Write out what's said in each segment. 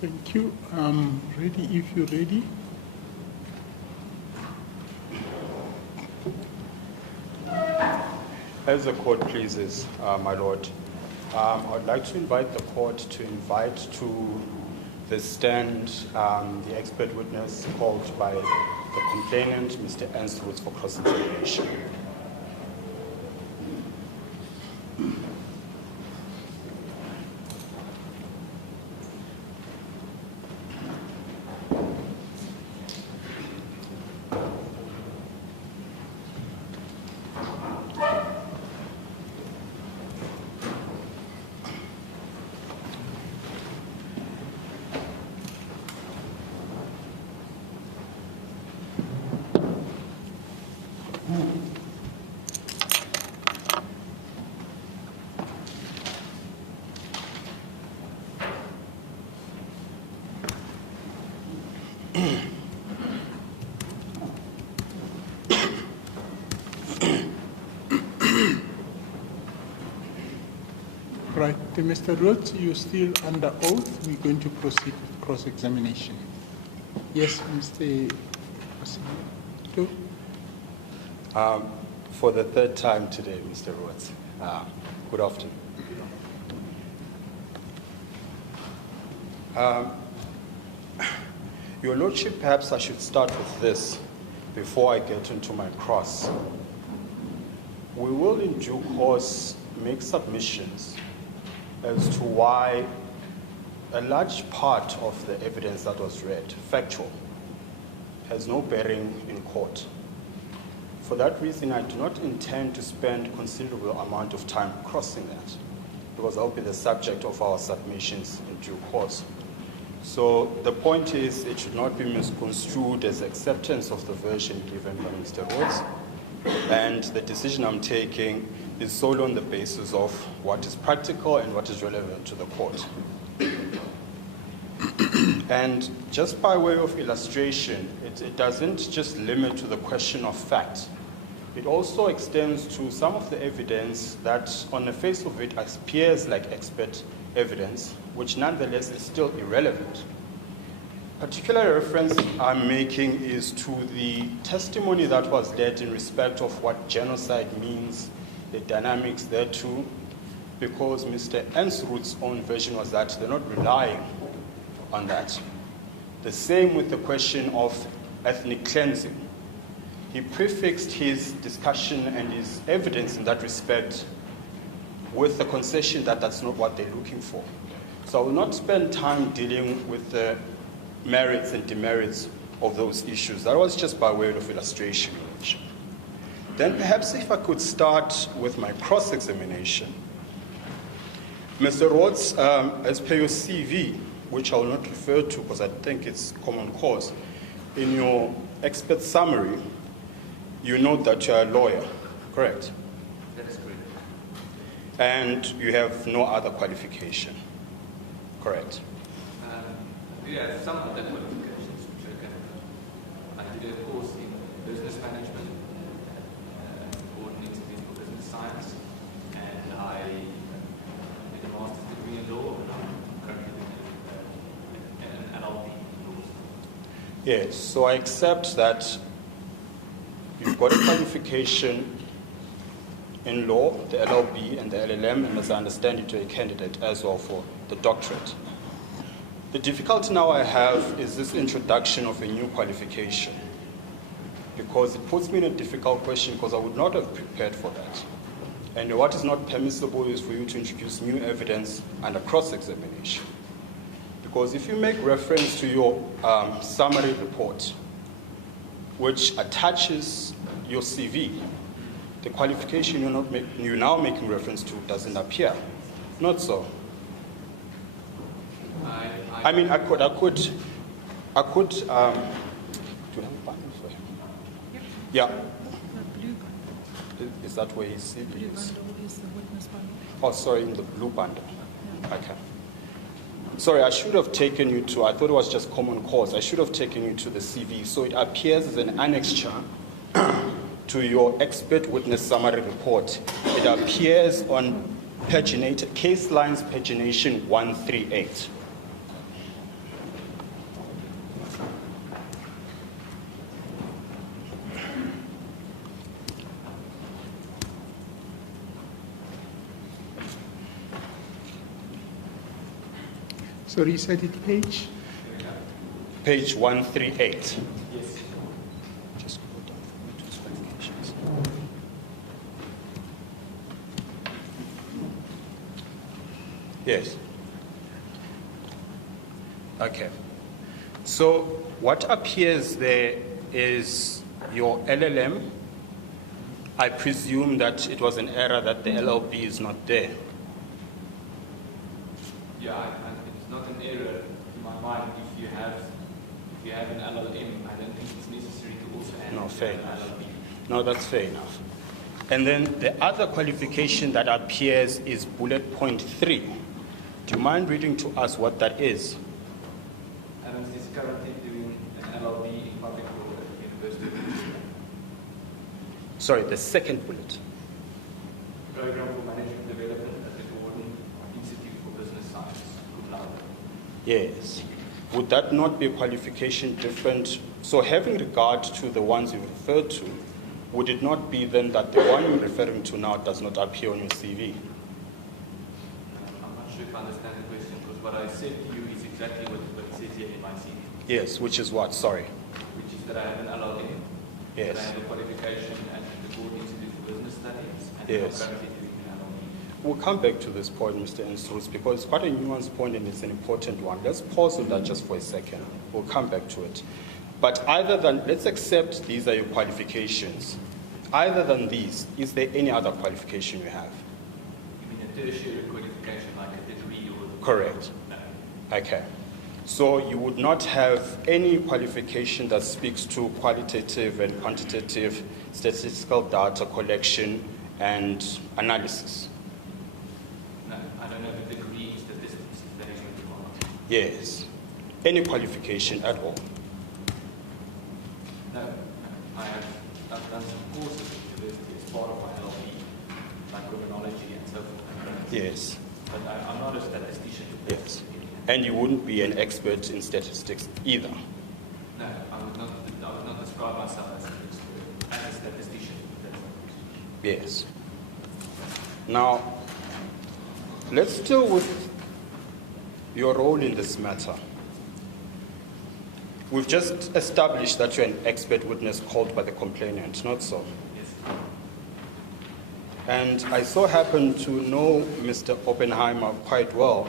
Thank you. Ready if you're ready. As the court pleases, my lord, I'd like to invite the court to invite to the stand the expert witness called by the complainant, Mr. Ensroots, for cross-examination. Right, Mr. Rhodes, you're still under oath. We're going to proceed with cross-examination. Yes, Mr. For the third time today, Mr. Rhodes. Good afternoon. Your Lordship, perhaps I should start with this before I get into my cross. We will in due course make submissions as to why a large part of the evidence that was read, factual, has no bearing in court. For that reason, I do not intend to spend considerable amount of time crossing that, because that will be the subject of our submissions in due course. So the point is, it should not be misconstrued as acceptance of the version given by Mr. Rhodes, and the decision I'm taking is solely on the basis of what is practical and what is relevant to the court. And just by way of illustration, it doesn't just limit to the question of fact. It also extends to some of the evidence that on the face of it appears like expert evidence, which nonetheless is still irrelevant. Particular reference I'm making is to the testimony that was led in respect of what genocide means, the dynamics there too, because Mr. Ensroots' own version was that they're not relying on that. The same with the question of ethnic cleansing. He prefixed his discussion and his evidence in that respect with the concession that that's not what they're looking for. So I will not spend time dealing with the merits and demerits of those issues. That was just by way of illustration. Then perhaps if I could start with my cross-examination. Mr. Rhodes, as per your CV, which I will not refer to because I think it's common cause, in your expert summary, you note that you are a lawyer, correct? That is correct. And you have no other qualification, correct? We have some other qualifications which I did a course in business management, coordinated for business science, and I did a master's degree in law, and I'm currently doing an LLB in law. Yes, so I accept that you've got a qualification in law, the LLB and the LLM, and as I understand it, you're a candidate as well for the doctorate. The difficulty now I have is this introduction of a new qualification, because it puts me in a difficult question because I would not have prepared for that. And what is not permissible is for you to introduce new evidence under cross-examination. Because if you make reference to your summary report, which attaches your CV, the qualification you're now making reference to doesn't appear. Not so. I mean, I could. Do you have a button for him? Yeah. Is that where his CV is? Oh, sorry, in the blue bundle. Okay. Sorry, I should have taken you to, I thought it was just common cause. I should have taken you to the CV. So it appears as an annexure to your expert witness summary report. It appears on case lines pagination 138. Sorry, you said it page? Page 138. Yes. Just go down for me to its qualifications. Yes. Okay. So what appears there is your LLM. I presume that it was an error that the LLB is not there. Yeah, it's not an error in my mind. If you have an LLM, I don't think it's necessary to also add No, fair an enough. LLB. No, that's fair enough. And then the other qualification that appears is bullet point 3. Do you mind reading to us what that is? Adams is currently doing an LLB in public law at the University of Minnesota. Sorry, the second bullet. Program for Management Development at the Gordon Institute for Business Science, cum laude. Yes. Would that not be a qualification different? So having regard to the ones you referred to, would it not be then that the one you're referring to now does not appear on your CV? I'm not sure if I understand the question, because what I said to you is exactly what it says here in my CV, Yes, which is what? Sorry. which is that I have an LLM, Yes. that I have a qualification at the Gordon Institute for Business Studies, and Yes. I'm currently doing an LLB. We'll come back to this point, Mr. Enstrus, because it's quite a nuanced point and it's an important one. Let's pause on that just for a second. We'll come back to it. But either than, let's accept these are your qualifications. Either than these, is there any other qualification you have? You mean a tertiary qualification like a degree or? Correct. No. Okay. So you would not have any qualification that speaks to qualitative and quantitative statistical data collection and analysis? No, I don't have a degree in statistics, if that is what you want. Yes. Any qualification at all? No, I've done some courses at university as part of my LLB, like criminology and so forth. Yes. But I'm not a statistician. Yes. And you wouldn't be an expert in statistics either? No, I would not describe myself as an expert, as a statistician. Yes. Now, let's deal with your role in this matter. We've just established that you're an expert witness called by the complainant, not so? Yes. And I so happen to know Mr. Oppenheimer quite well,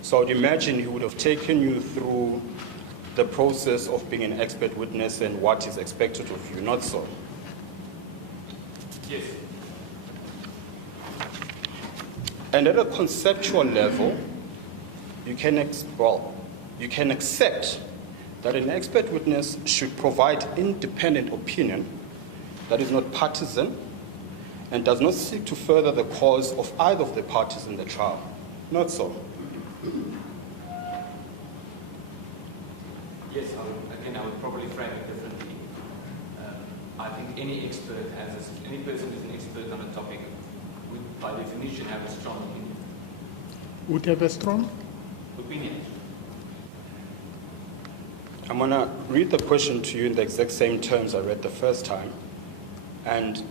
so I would imagine he would have taken you through the process of being an expert witness and what is expected of you, not so? Yes. And at a conceptual level, you can accept that an expert witness should provide independent opinion that is not partisan and does not seek to further the cause of either of the parties in the trial. Not so? Yes, I would probably frame it differently. I think any person who's an expert on a topic would, by definition, have a strong opinion. Would have a strong? Opinion. I'm going to read the question to you in the exact same terms I read the first time. And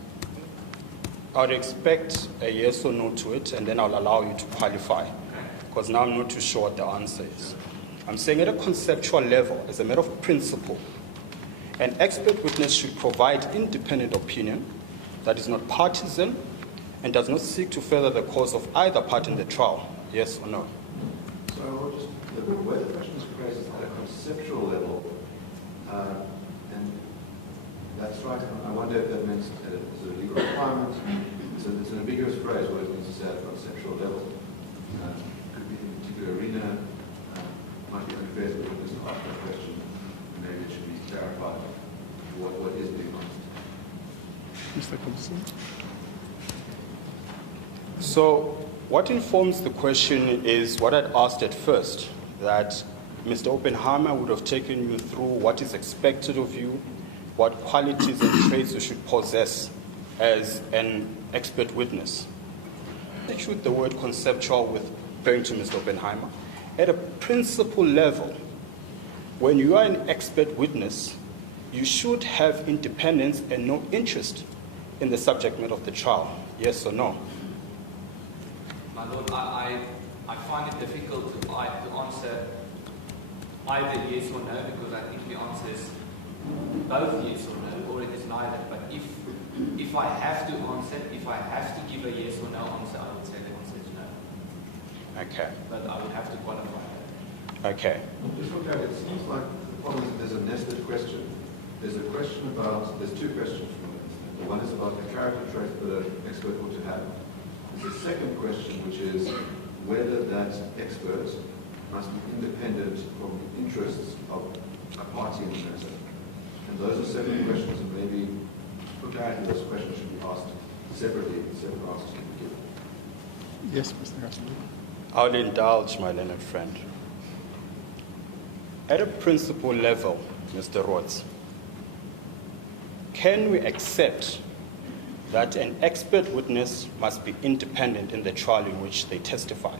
I'd expect a yes or no to it, and then I'll allow you to qualify. Because now I'm not too sure what the answer is. I'm saying at a conceptual level, as a matter of principle, an expert witness should provide independent opinion that is not partisan and does not seek to further the cause of either party in the trial. Yes or no? So just the way the question is phrased is at a conceptual level, and that's right. I wonder if that means that it's a legal requirement. It's an ambiguous phrase, what it means to say at a conceptual level. Could be in a particular arena, might be unfair to just ask that question. Maybe it should be clarified what is being asked. Mr. Thompson? So what informs the question is what I'd asked at first, that Mr. Oppenheimer would have taken you through what is expected of you, what qualities and traits you should possess as an expert witness. I shoot the word conceptual with referring to Mr. Oppenheimer. At a principle level, when you are an expert witness, you should have independence and no interest in the subject matter of the trial. Yes or no? My Lord, I I find it difficult to answer either yes or no, because I think the answer is both yes or no, or it is neither. But if I have to answer, if I have to give a yes or no answer, I would say the answer is no. Okay. But I would have to qualify that. Okay. Just for clarity, it seems like the problem is there's a nested question. There's a question about, there's two questions from it. One is about the character traits that an expert ought to have. There's a second question, which is whether that expert must be independent from the interests of a party in the matter. And those are separate questions, and maybe for clarity, those questions should be asked separately, separate answers can be given. Yes, Mr. Gaston. I'll indulge my learned friend. At a principle level, Mr. Rhodes, can we accept that an expert witness must be independent in the trial in which they testify?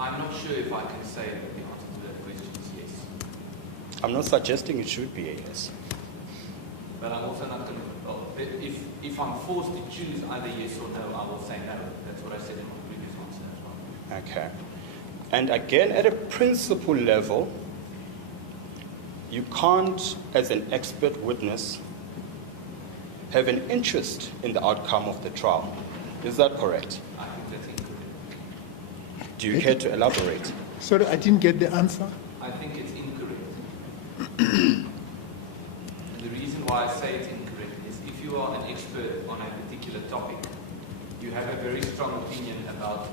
I'm not sure if I can say that the answer to that question is yes. I'm not suggesting it should be a yes. But I'm also not going to, well, if I'm forced to choose either yes or no, I will say no. That's what I said in my previous answer as well. Okay. And again, at a principle level, you can't, as an expert witness, have an interest in the outcome of the trial. Is that correct? I think that's incorrect. Do you care to elaborate? Sorry, I didn't get the answer. I think it's incorrect. And the reason why I say it's incorrect is if you are an expert on a particular topic, you have a very strong opinion about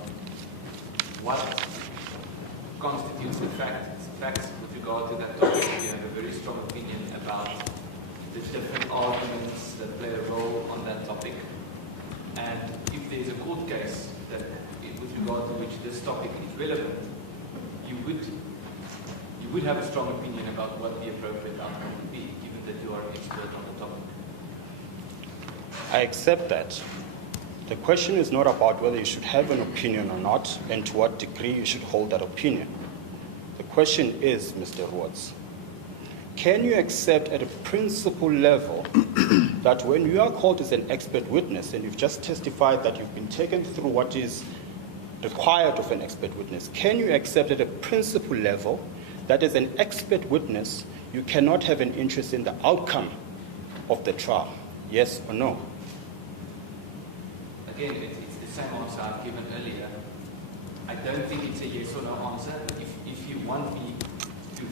what constitutes the facts with regard to that topic. You have a very strong opinion about the different arguments that play a role on that topic. And if there's a court case that, with regard to which this topic is relevant, you would have a strong opinion about what the appropriate outcome would be, given that you are an expert on the topic. I accept that. The question is not about whether you should have an opinion or not, and to what degree you should hold that opinion. The question is, Mr. Rhodes, can you accept at a principle level that when you are called as an expert witness and you've just testified that you've been taken through what is required of an expert witness, can you accept at a principle level that as an expert witness you cannot have an interest in the outcome of the trial? Yes or no? Again, it's the same answer I've given earlier. I don't think it's a yes or no answer. If you want me to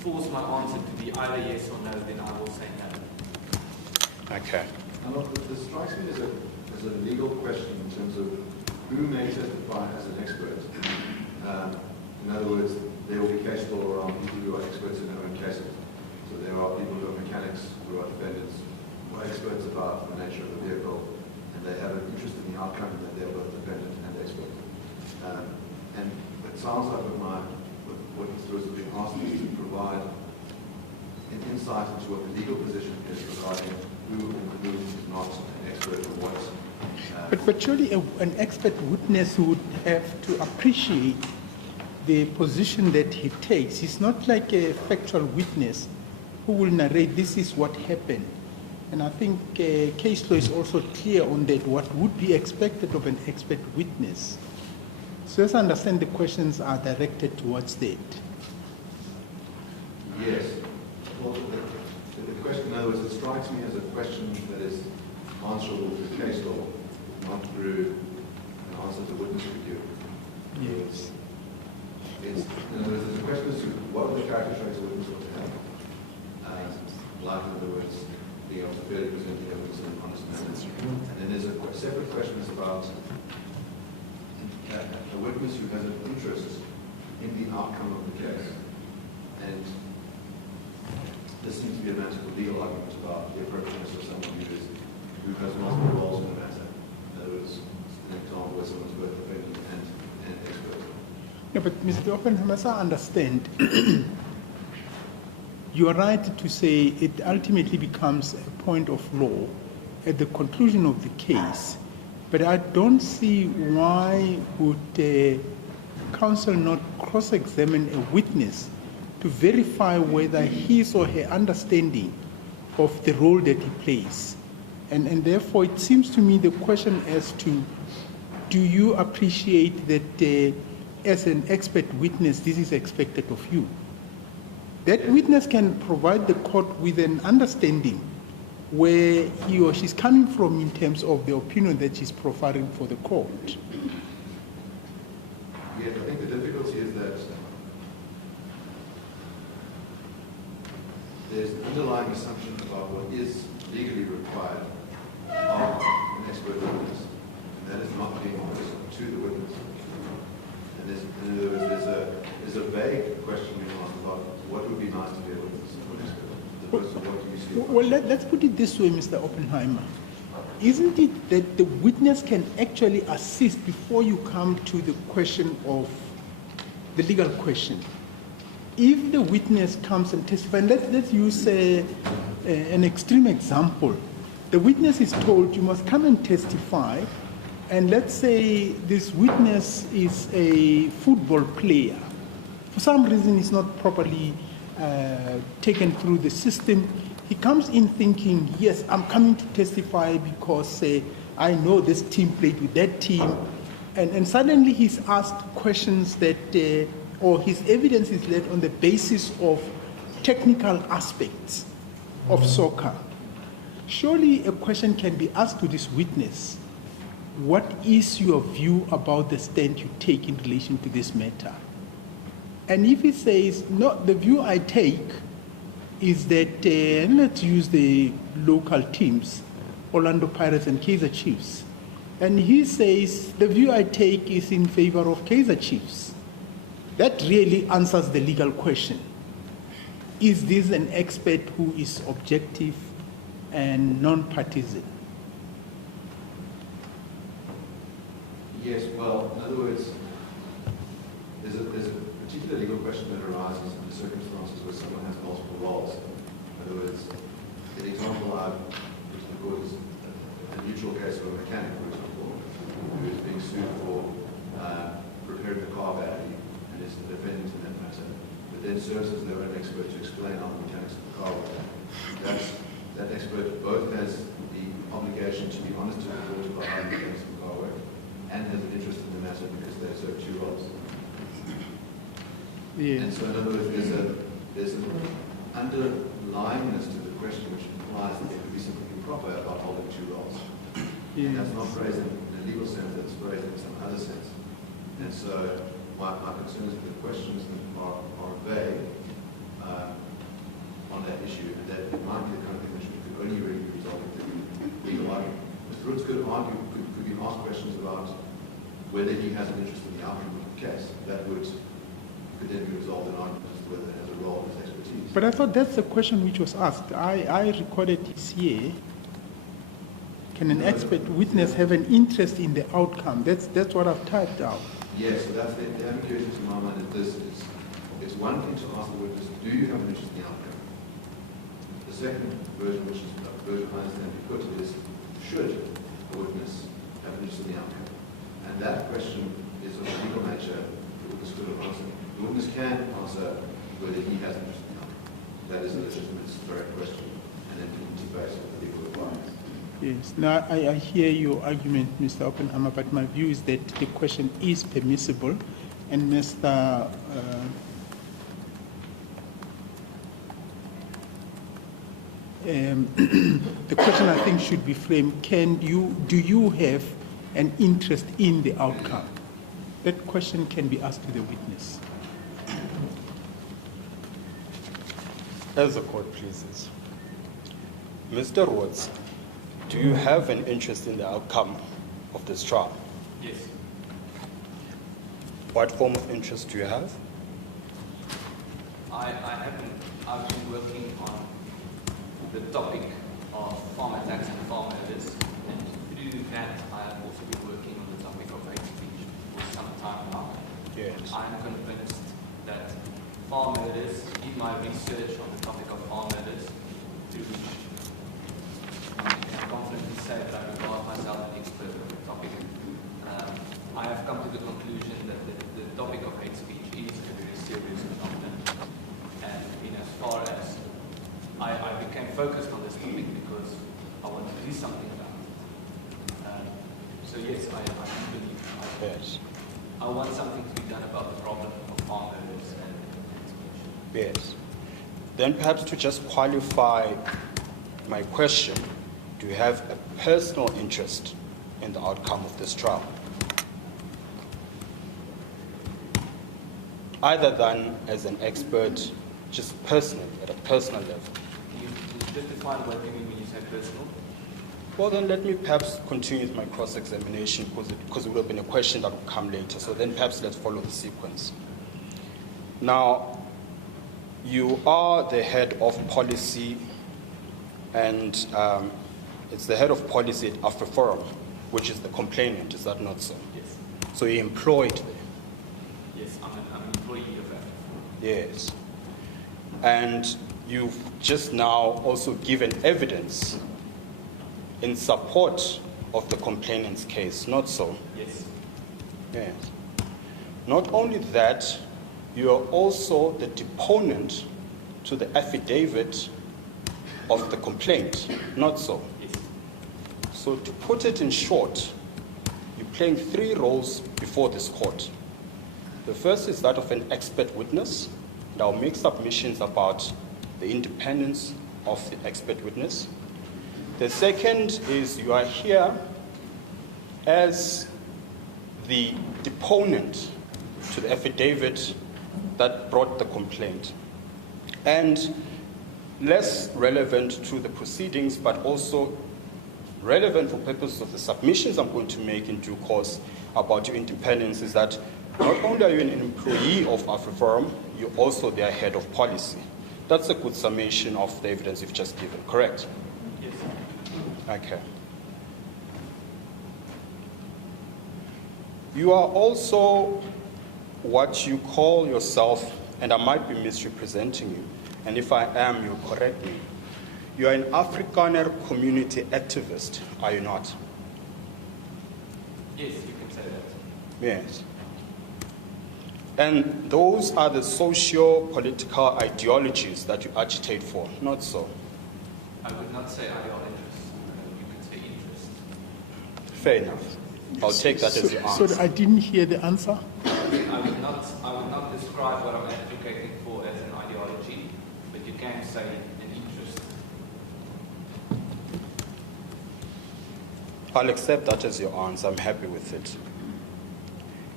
force my answer to be either yes or no, then I will say no. Okay. Now, look, this strikes me as a legal question in terms of who may testify as an expert. In other words, there will be case law around people who are experts in their own cases. So there are people who are mechanics, who are defendants, who are experts about the nature of the vehicle, and they have an interest in the outcome that they're both defendant and expert. And it sounds like what Mr. Rhodes has been asked is to provide an insight into what the legal position is regarding who is not an expert or what. But surely an expert witness would have to appreciate the position that he takes. He's not like a factual witness who will narrate this is what happened. And I think case law is also clear on that, what would be expected of an expert witness. So as I understand, the questions are directed towards that. Yes. Well, the question, in other words, it strikes me as a question that is answerable with case law, not through an answer the witness would give. Yes. In other words, there's a question as to what are the character traits a witness ought to have. Like, in other words, being able to fairly present the evidence in an honest manner. And then there's a separate question is about a witness who has an interest in the outcome of the case. And this seems to be a matter for legal argument about the appropriateness of someone who has multiple roles in the matter. In other words, an example where someone's both defendant and expert. No, but Mr. Oppenheimer, as I understand, you are right to say it ultimately becomes a point of law at the conclusion of the case. But I don't see why would counsel not cross-examine a witness to verify whether his or her understanding of the role that he plays And therefore, it seems to me the question as to, do you appreciate that as an expert witness, this is expected of you? That witness can provide the court with an understanding where he or she's coming from in terms of the opinion that she's profiling for the court. Yeah, I think the difficulty is that there's an underlying assumption about what is legally required of an expert witness, and that is not being honest to the witness. And in other words, there's a vague question being asked about what would be nice to be a witness for an expert, as opposed to what do you see. Well, let's put it this way, Mr. Oppenheimer. Isn't it that the witness can actually assist before you come to the question of the legal question? If the witness comes and testifies, let's use an extreme example. The witness is told you must come and testify, and let's say this witness is a football player. For some reason, he's not properly taken through the system. He comes in thinking, yes, I'm coming to testify because I know this team played with that team. And suddenly he's asked questions that, or his evidence is led on the basis of technical aspects of soccer. Surely a question can be asked to this witness. What is your view about the stand you take in relation to this matter? And if he says, no, the view I take is that, let's use the local teams, Orlando Pirates and Kaizer Chiefs. And he says, the view I take is in favor of Kaizer Chiefs. That really answers the legal question. Is this an expert who is objective and non-partisan? Yes, well, in other words, there's a particular legal question that arises in the circumstances where someone has multiple roles. In other words, the example I've used before is a neutral case of a mechanic, for example, who is being sued for repairing the car badly and is the defendant in that matter, but then serves as their own expert to explain how the mechanics of the car work. That expert both has the obligation to be honest to the court about how the mechanics of the car work and has an interest in the matter because they serve two roles. Yeah. And so in other words, there's an underlyingness to the question which implies that there could be something improper about holding two roles. Yeah. And that's not phrased in a legal sense, that's phrased in some other sense. And so my concern is that the questions are vague on that issue, and that it might be the kind of thing which could only really be resolved through legal argument. Mr. Roots could be asked questions about whether he has an interest in the outcome of the case. That could then be resolved in argument as to whether it has a role in his expertise. But I thought that's the question which was asked. I recorded this here. Can an expert witness have an interest in the outcome? That's what I've typed out. Yes, so that's the ambiguity to my mind. It's one thing to ask the witness, do you have an interest in the outcome? The second version, which is a version I understand you put, is should a witness have an interest in the outcome? And that question is of a legal nature. The witness could have answered. The witness can answer whether he has an interest in the outcome. That is a legitimate, direct question, and then interface with the legal advice. Yes. Now, I hear your argument, Mr. Oppenheimer, but my view is that the question is permissible, and Mr. The question I think should be framed: do you have an interest in the outcome? That question can be asked to the witness. As the court pleases. Mr. Rhodes, do you have an interest in the outcome of this trial? Yes. What form of interest do you have? I've been working on the topic of farm attacks and farm murders, and through that I have also been working on the topic of hate speech for some time now. Yes. I'm convinced that farm murders, in my research on the topic of farm murders, through which I can confidently say that I regard myself an expert on the topic, I have come to the conclusion that the topic of hate speech is a very serious phenomenon. And in as far as I became focused on this topic because I wanted to do something about it. So yes, I do believe. Yes. I want something to be done about the problem of farmers and Yes. Then perhaps to just qualify my question, do you have a personal interest in the outcome of this trial? Other than as an expert, just personally, at a personal level. you just define what you mean when you say personal. Well, then let me perhaps continue with my cross-examination because it would have been a question that would come later. So then perhaps let's follow the sequence. Now, you are the head of policy, and it's the head of policy at AfriForum, which is the complainant, is that not so? Yes. So you're employed there? Yes, I'm an employee of AFF. Yes. And you've just now also given evidence in support of the complainant's case, not so? Yes. Yes. Not only that, you are also the deponent to the affidavit of the complaint, not so? Yes. So to put it in short, you're playing three roles before this court. The first is that of an expert witness, and I'll make submissions about the independence of the expert witness. The second is you are here as the deponent to the affidavit that brought the complaint. And less relevant to the proceedings, but also relevant for purposes of the submissions I'm going to make in due course about your independence, is that not only are you an employee of AfriForum, you're also their head of policy. That's a good summation of the evidence you've just given, correct? Yes. Okay. You are also what you call yourself, and I might be misrepresenting you, and if I am, you correct me. You are an Afrikaner community activist, are you not? Yes, you can say that. Yes. And those are the socio-political ideologies that you agitate for, not so? I would not say ideologies. You could say interest. Fair enough. I'll take that as your answer. So I didn't hear the answer. I would not describe what I'm advocating for as an ideology, but you can say an interest. I'll accept that as your answer. I'm happy with it.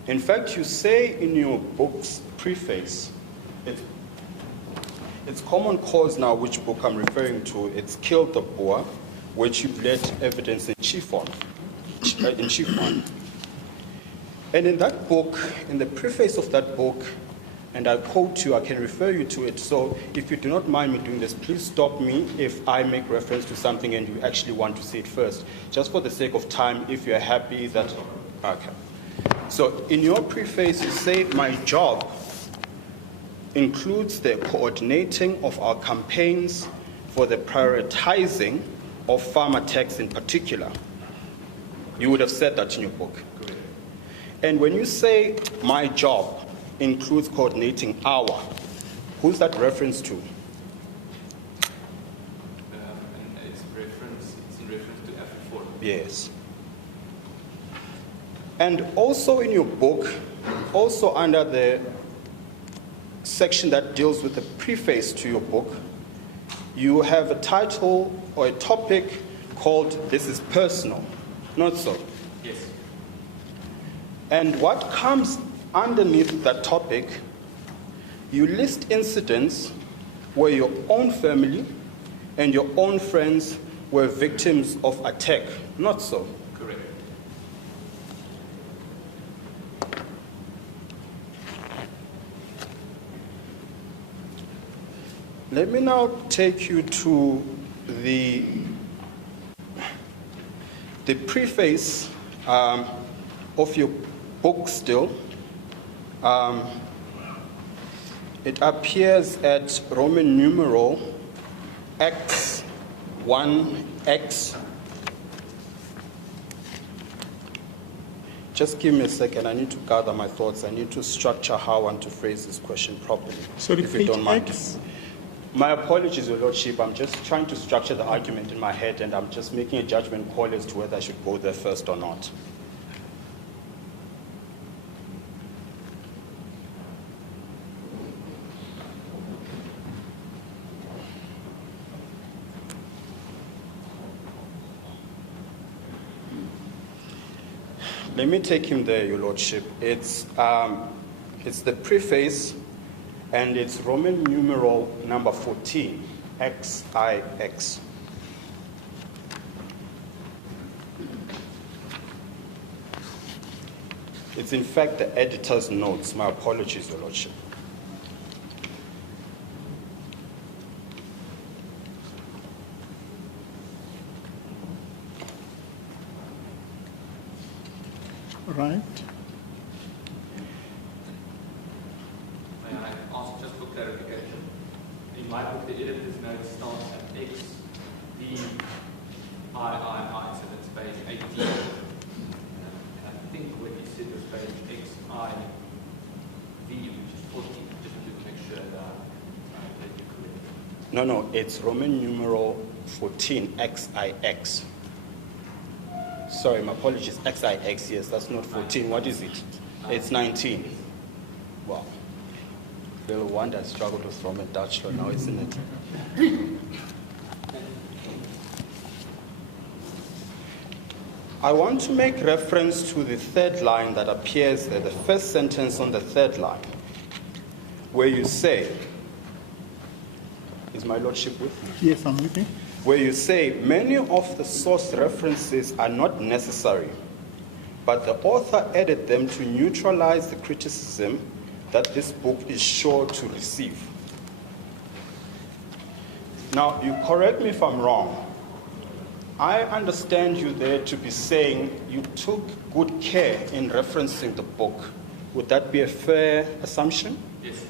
In fact, you say in your book's preface, it's Common Cause now, which book I'm referring to. It's Kill the Boer, which you've led evidence in chief on. And in that book, in the preface of that book, and I quote you, I can refer you to it. So if you do not mind me doing this, please stop me if I make reference to something and you actually want to say it first. Just for the sake of time, if you're happy that, okay. So in your preface, you say, my job includes the coordinating of our campaigns for the prioritizing of farmer tax in particular. You would have said that in your book. And when you say my job includes coordinating our, who's that reference to? And it's in reference to AfriForum. Yes. And also in your book, also under the section that deals with the preface to your book, you have a title or a topic called This is Personal, not so? Yes. And what comes underneath that topic, you list incidents where your own family and your own friends were victims of attack, not so? Correct. Let me now take you to the preface of your book still. It appears at Roman numeral X1X. Just give me a second. I need to gather my thoughts. I need to structure how I want to phrase this question properly. So if you don't mind. X. My apologies, Your Lordship. I'm just trying to structure the argument in my head, and I'm just making a judgment call as to whether I should go there first or not. Let me take him there, Your Lordship. It's the preface, and it's Roman numeral number 14, XIX. It's in fact the editor's notes. My apologies, Your Lordship. Right. May I ask just for clarification? In my book, the editor's note starts at X, D, I, so that's page 18. And I think when you said this page X, I, V, which is 14, just to make sure that you're correct. No, it's Roman numeral 14, XIX. Sorry, my apologies. XIX, yes, that's not 14. What is it? It's 19. Wow. Little wonder I struggled with Roman Dutch law now, isn't it? I want to make reference to the third line that appears there, the first sentence on the third line, where you say, is my lordship with me? Yes, I'm with you. Where you say, many of the source references are not necessary, but the author added them to neutralize the criticism that this book is sure to receive. Now, you correct me if I'm wrong. I understand you there to be saying you took good care in referencing the book. Would that be a fair assumption? Yes.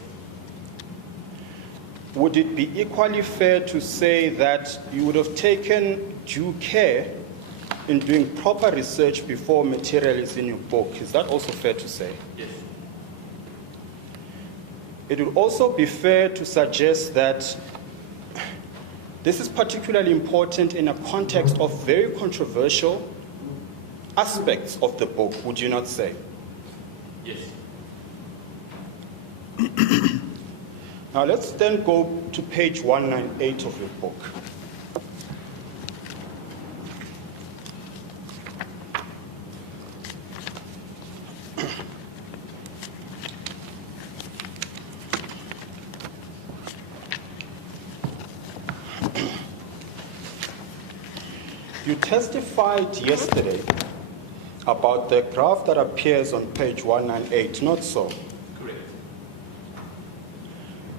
Would it be equally fair to say that you would have taken due care in doing proper research before material is in your book? Is that also fair to say? Yes. It would also be fair to suggest that this is particularly important in a context of very controversial aspects of the book, would you not say? Yes. Now let's then go to page 198 of your book. You testified yesterday about the graph that appears on page 198, not so? Correct.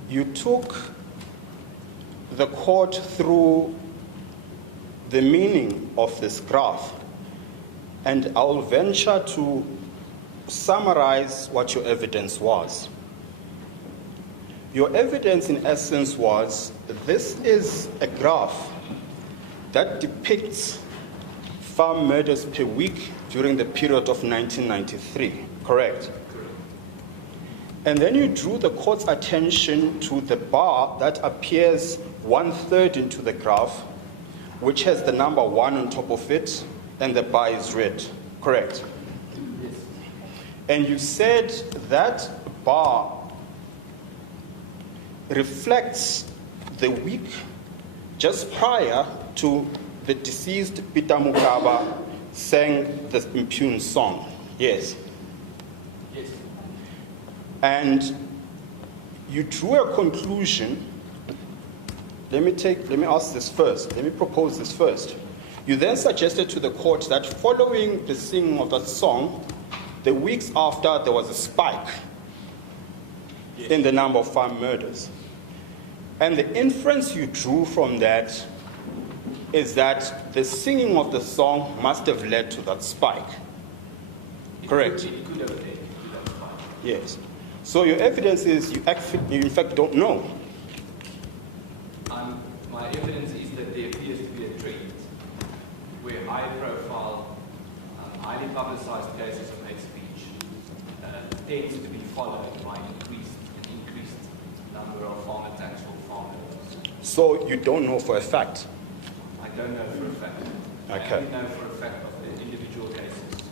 You took the court through the meaning of this graph, and I'll venture to summarize what your evidence was. Your evidence, in essence, was this is a graph that depicts farm murders per week during the period of 1993, correct? And then you drew the court's attention to the bar that appears 1/3 into the graph, which has the number 1 on top of it, and the bar is red, correct? Yes. And you said that bar reflects the week just prior to the deceased Peter Mukaba sang the impugned song. Yes. Yes. And you drew a conclusion. Let me ask this first. Let me propose this first. You then suggested to the court that following the singing of that song, the weeks after, there was a spike in the number of farm murders. And the inference you drew from that is that the singing of the song must have led to that spike. Correct? It could have led to that spike. Yes. So your evidence is you in fact don't know. My evidence is that there appears to be a trend where high-profile, highly publicized cases of hate speech tends to be followed by an increased number of farm attacks or farm murders. So you don't know for a fact? I don't know for a fact. Okay. I only know for a fact of the individual cases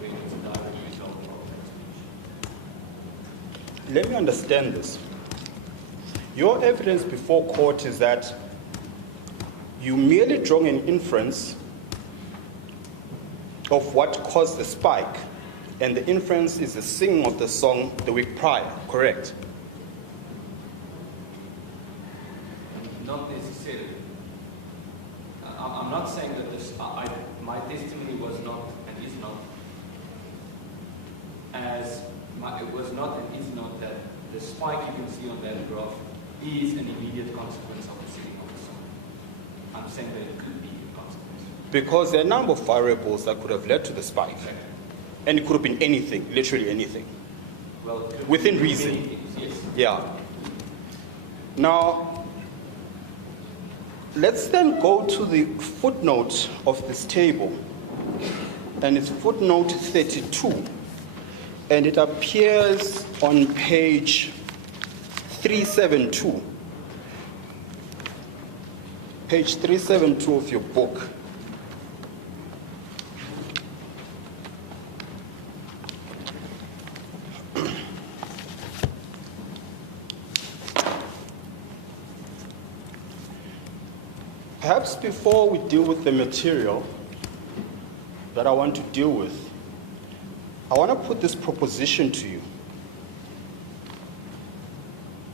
where it's a direct result of that speech. Let me understand this. Your evidence before court is that you merely draw an inference of what caused the spike, and the inference is the singing of the song the week prior, correct? Not necessarily. I'm not saying that my testimony was not and is not it was not and is not that the spike you can see on that graph is an immediate consequence of the singing of the song. I'm saying that it could be a consequence. Because there are a number of variables that could have led to the spike. Okay. And it could have been anything, literally anything. Well, it could Within be reason. many things, yes. Yeah. Now, let's then go to the footnote of this table. And it's footnote 32. And it appears on page 372. Page 372 of your book. Perhaps before we deal with the material that I want to deal with, I want to put this proposition to you.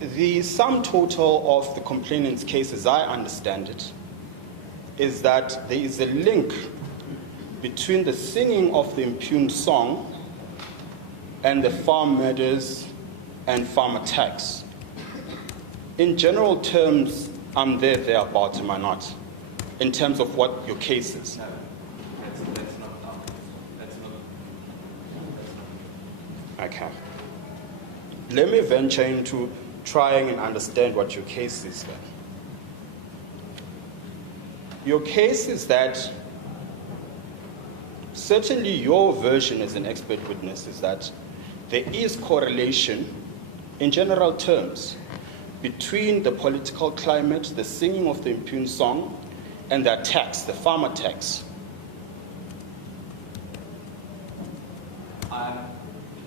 The sum total of the complainant's case, as I understand it, is that there is a link between the singing of the impugned song and the farm murders and farm attacks. In general terms, I'm thereabout, am I not? In terms of what your case is. No, that's not our case. That's not. Okay. Let me venture into trying and understand what your case is then. Your case is that certainly your version as an expert witness is that there is correlation in general terms between the political climate, the singing of the impugned song, and the attacks, the farm attacks.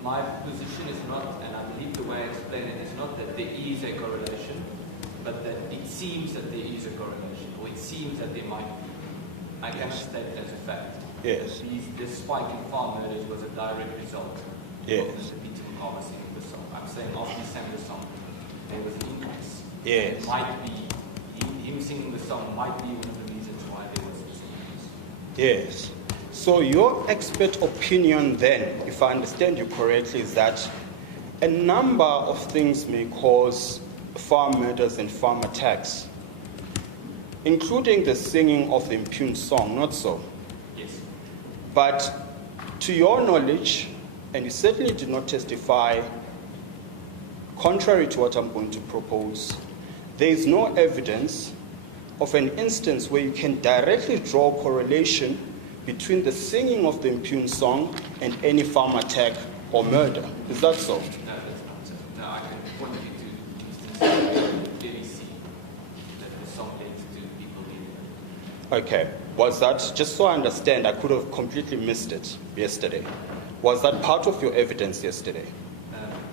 My position is not, and I believe the way I explain it, is not that there is a correlation, but that it seems that there is a correlation, or it seems that there might be. I cannot state it as a fact. Yes. This spike in farm murders was a direct result Yes. of the beating of singing the song. I'm saying after he sang the song, there was an increase. Yes. It might be, him singing the song might be one of the reasons why there was this increase. Yes. So your expert opinion then, if I understand you correctly, is that a number of things may cause farm murders and farm attacks, including the singing of the impugned song, not so? Yes. But to your knowledge, and you certainly did not testify, contrary to what I'm going to propose, there is no evidence of an instance where you can directly draw a correlation between the singing of the impugned song and any farm attack or murder. Is that so? No, that's not so. No, I can point you to instances where you clearly see that the song led to people leaving. Okay. Was that, just so I understand, I could have completely missed it yesterday. Was that part of your evidence yesterday?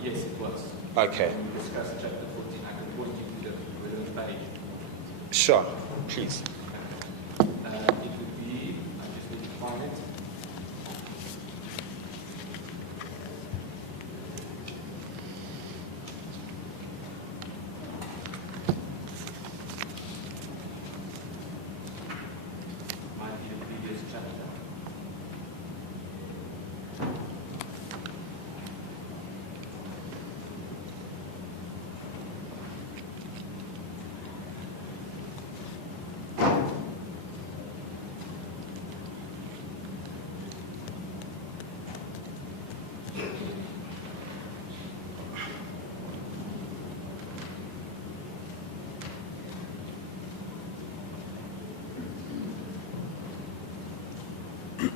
Yes, it was. Okay. When we discussed chapter 14, I can point you to the relevant page. Sure. Please. It would be, I just need to find it. Might be the previous chapter.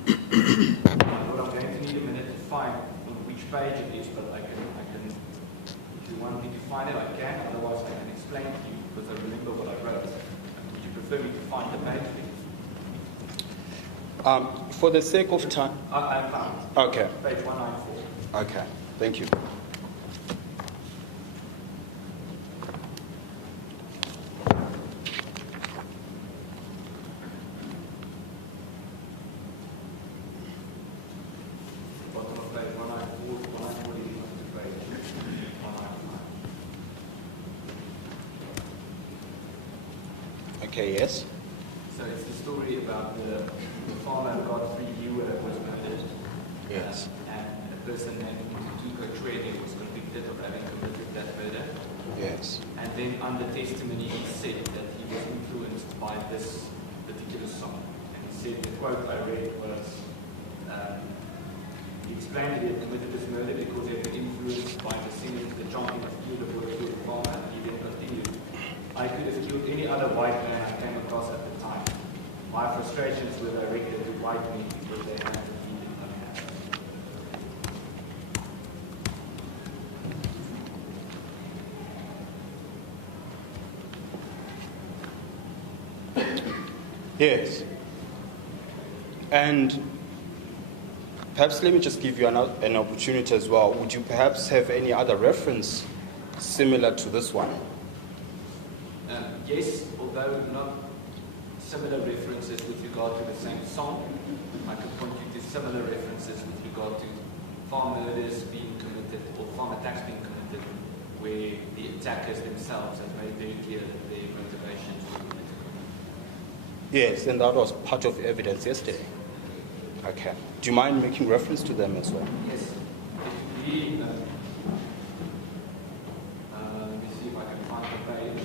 What I'm going to need a minute to find on which page it is, but I can, if you want me to find it, I can, otherwise I can explain to you, because I remember what I wrote. prefer me to find the page, please? For the sake of time. I found it. Okay. Page 194. Okay. Thank you. Bottom of page 194 to 140 to page 195. Okay, yes. So it's the story about the farmer Godfrey Ewer was murdered. Yes. And a person named Tuko Trede was convicted of having committed that murder. Yes. And then under testimony he said that he was influenced by this particular song. And he said, the quote I read was, he explained that he had committed this murder because he had been influenced by the singing the chanting of Kill the Boy, Kill the Farmer. He then continued, I could have killed any other white man I came across at the time. My frustrations were directed to white men because they had to feed in unhappy. Yes. And perhaps let me just give you an opportunity as well. Would you perhaps have any other reference similar to this one? Yes, although not similar references with regard to the same song, I could point you to similar references with regard to farm murders being committed or farm attacks being committed, where the attackers themselves have made very clear that their motivations were political. Yes, and that was part of the evidence yesterday. Okay. Do you mind making reference to them as well? Yes. If you read, let me see if I can find the page.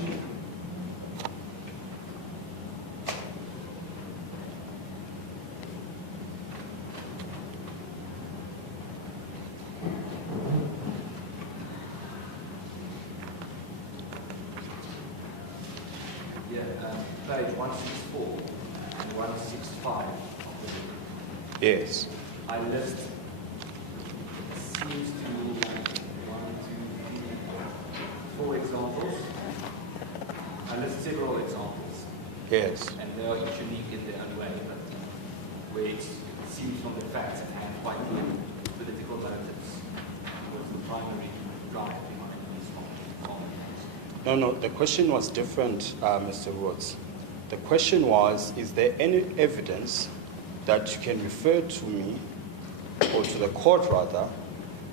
Page 164 and 165 of the book. Yes. I list, seems to me like 4 examples. I list several examples, Yes. and they are each unique in their own way, but where it seems from the facts at hand quite clear political motives was the primary drive behind these farmers. No, the question was different, Mr. Rhodes. The question was, is there any evidence that you can refer to me, or to the court rather,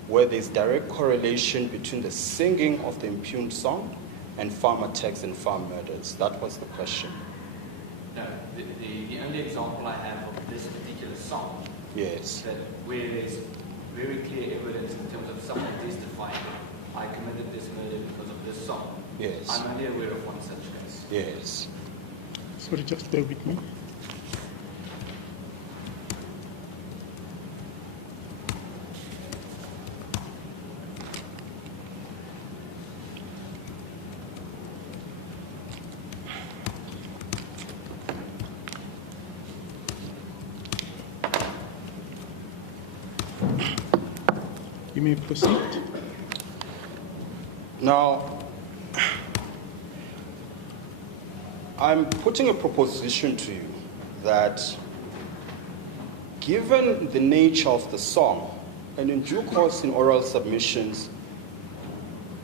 where there's direct correlation between the singing of the impugned song and farm attacks and farm murders? That was the question. No, the only example I have of this particular song Yes. that where there's very clear evidence in terms of someone testifying that I committed this murder because of this song. Yes. I'm only aware of one such case. Yes. Sorry, just bear with me. You may proceed. Now, I'm putting a proposition to you that given the nature of the song, and in due course in oral submissions,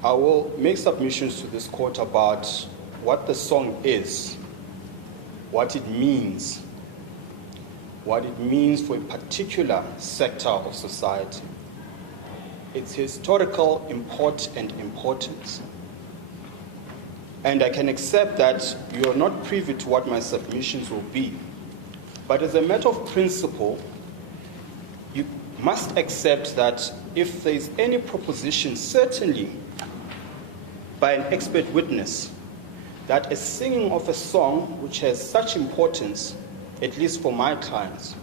I will make submissions to this court about what the song is, what it means for a particular sector of society, its historical import and importance. And I can accept that you are not privy to what my submissions will be. But as a matter of principle, you must accept that if there is any proposition, certainly by an expert witness, that a singing of a song which has such importance, at least for my clients,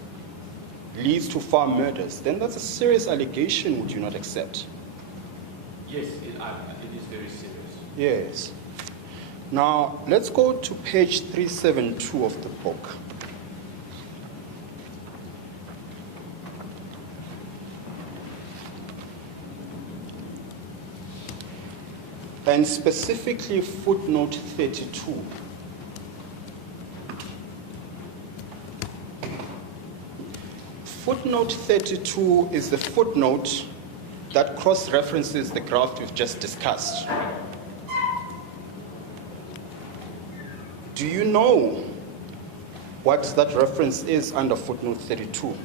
leads to farm murders, then that's a serious allegation, would you not accept? Yes, it is very serious. Yes. Now, let's go to page 372 of the book. And specifically footnote 32. Footnote 32 is the footnote that cross-references the graph we've just discussed. Do you know what that reference is under footnote 32?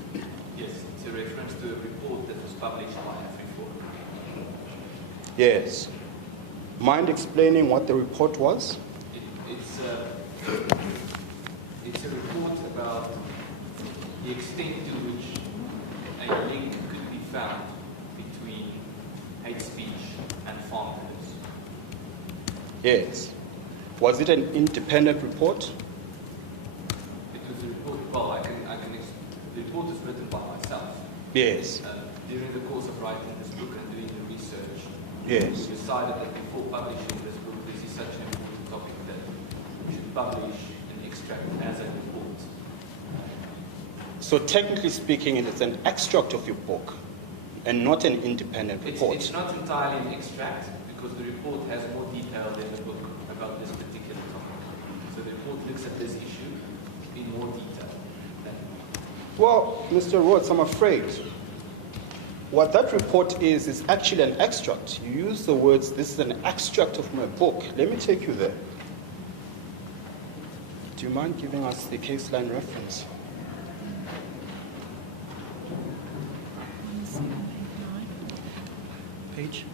Yes, it's a reference to a report that was published by EFF. Yes. Mind explaining what the report was? It's a report about the extent to which a link could be found between hate speech and farm workers. Yes. Was it an independent report? It was a report, well, the report was written by myself. Yes. During the course of writing this book and doing the research, Yes. we decided that before publishing this book, this is such an important topic that we should publish an extract as a report. So technically speaking, it is an extract of your book and not an independent report. It's not entirely an extract because the report has more detail than the book about this particular topic. So the report looks at this issue in more detail. Well, Mr. Rhodes, I'm afraid what that report is actually an extract. You use the words, this is an extract of my book. Let me take you there. Do you mind giving us the case line reference? Page?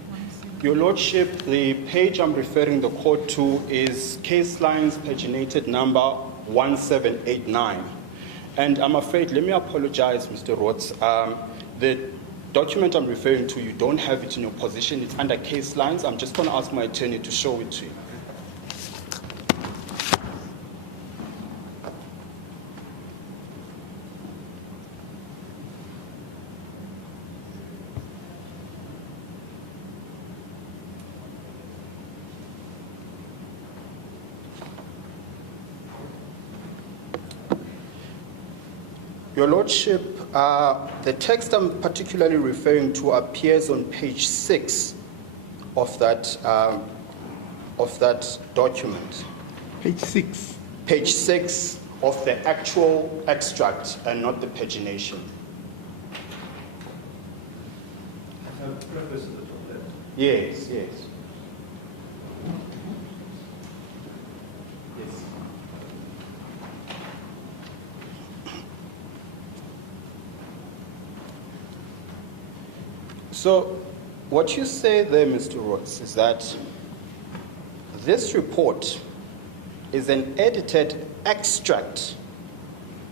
Your Lordship, the page I'm referring the court to is case lines paginated number 1789. And I'm afraid, let me apologize, Mr. Rhodes. The document I'm referring to, you don't have it in your position. It's under case lines. I'm just going to ask my attorney to show it to you. Your Lordship, the text I'm particularly referring to appears on page 6 of that document. Page 6. Page 6 of the actual extract and not the pagination. Preface at the top left. Yes, yes. Yes. So what you say there, Mr. Rhodes, is that this report is an edited extract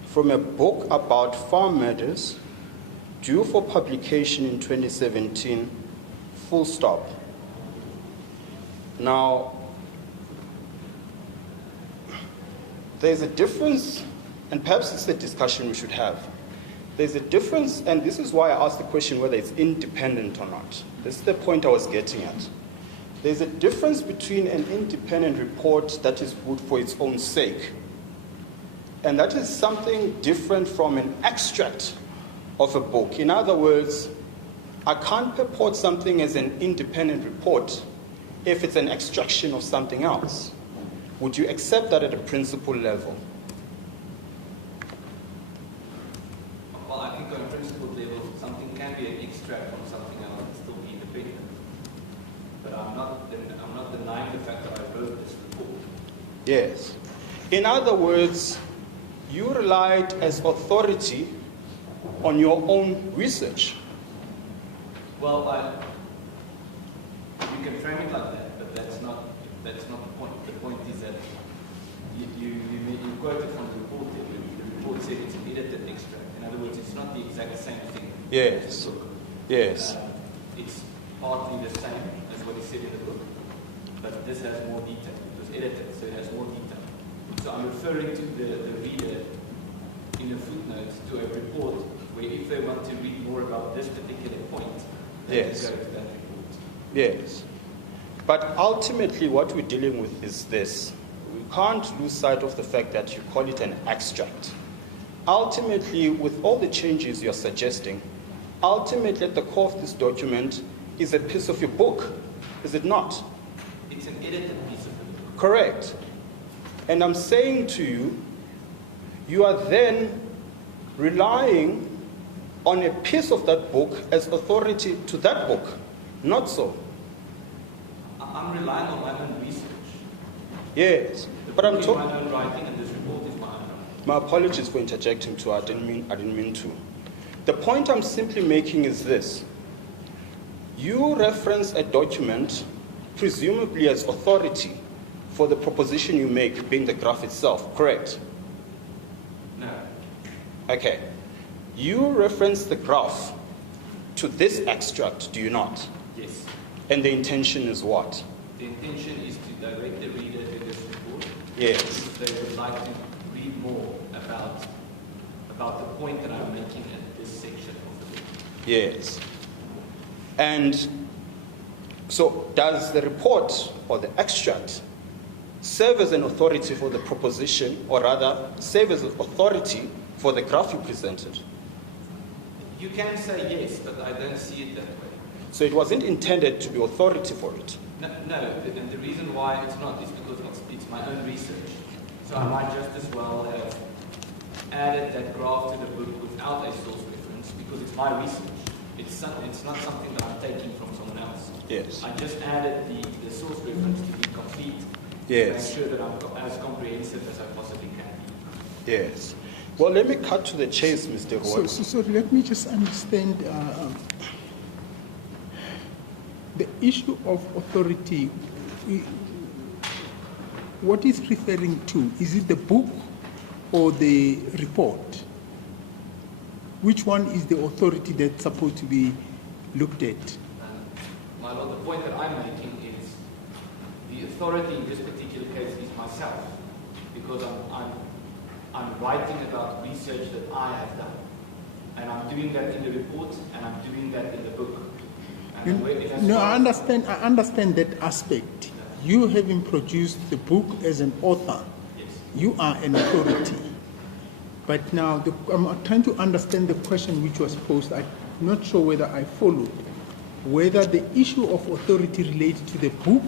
from a book about farm murders due for publication in 2017, full stop. Now, there's a difference, and perhaps it's a discussion we should have. There's a difference, and this is why I asked the question whether it's independent or not. This is the point I was getting at. There's a difference between an independent report that is good for its own sake, and that is something different from an extract of a book. In other words, I can't purport something as an independent report if it's an extraction of something else. Would you accept that at a principle level? Well, I think on a principle level, something can be an extract from something else and still be independent. But I'm not denying the fact that I wrote this report. Yes. In other words, you relied as authority on your own research. Well, you can frame it like that, but that's not the point. The point is that you quoted from the report. The report said it's an edited extract. In other words, it's not the exact same thing. Yes. As the book. Yes. It's partly the same as what he said in the book, but this has more detail. It was edited, so it has more detail. So I'm referring to the reader in a footnote to a report where if they want to read more about this particular point, they Yes. can go to that report. Yes. But ultimately what we're dealing with is this. We can't lose sight of the fact that you call it an extract. Ultimately, with all the changes you're suggesting, ultimately at the core of this document is a piece of your book, is it not? It's an edited piece of the book. Correct. And I'm saying to you, you are then relying on a piece of that book as authority to that book. Not so. I'm relying on my own research. Yes, The but I'm book is talking. my own writing, and this report is my own writing. My apologies for interjecting too. I didn't mean to. The point I'm simply making is this. You reference a document, presumably as authority, for the proposition you make, being the graph itself, correct? No. Okay. You reference the graph to this extract, do you not? Yes. And the intention is what? The intention is to direct the reader to this report. Yes. If they would like to read more about the point that I'm making in this section of the book. Yes. And so does the report or the extract serve as an authority for the proposition, or rather serve as an authority for the graph you presented? You can say yes, but I don't see it that way. So it wasn't intended to be authority for it. No, and the reason why it's not is because it's my own research. So I might just as well have added that graph to the book without a source reference because it's my research. It's not something that I'm taking from someone else. Yes. I just added the source reference to be complete. Yes. To make sure that I'm as comprehensive as I possibly can be. Yes. Well, let me cut to the chase, Mr. Roy. So let me just understand the issue of authority. What is referring to? Is it the book or the report? Which one is the authority that's supposed to be looked at? My lord, the point that I'm making is the authority in this particular case is myself, because I'm writing about research that I have done, and I'm doing that in the report, and I'm doing that in the book. And I understand that aspect. You having produced the book as an author, yes. You are an authority. But now I'm trying to understand the question which was posed. I'm not sure whether I followed. Whether the issue of authority relates to the book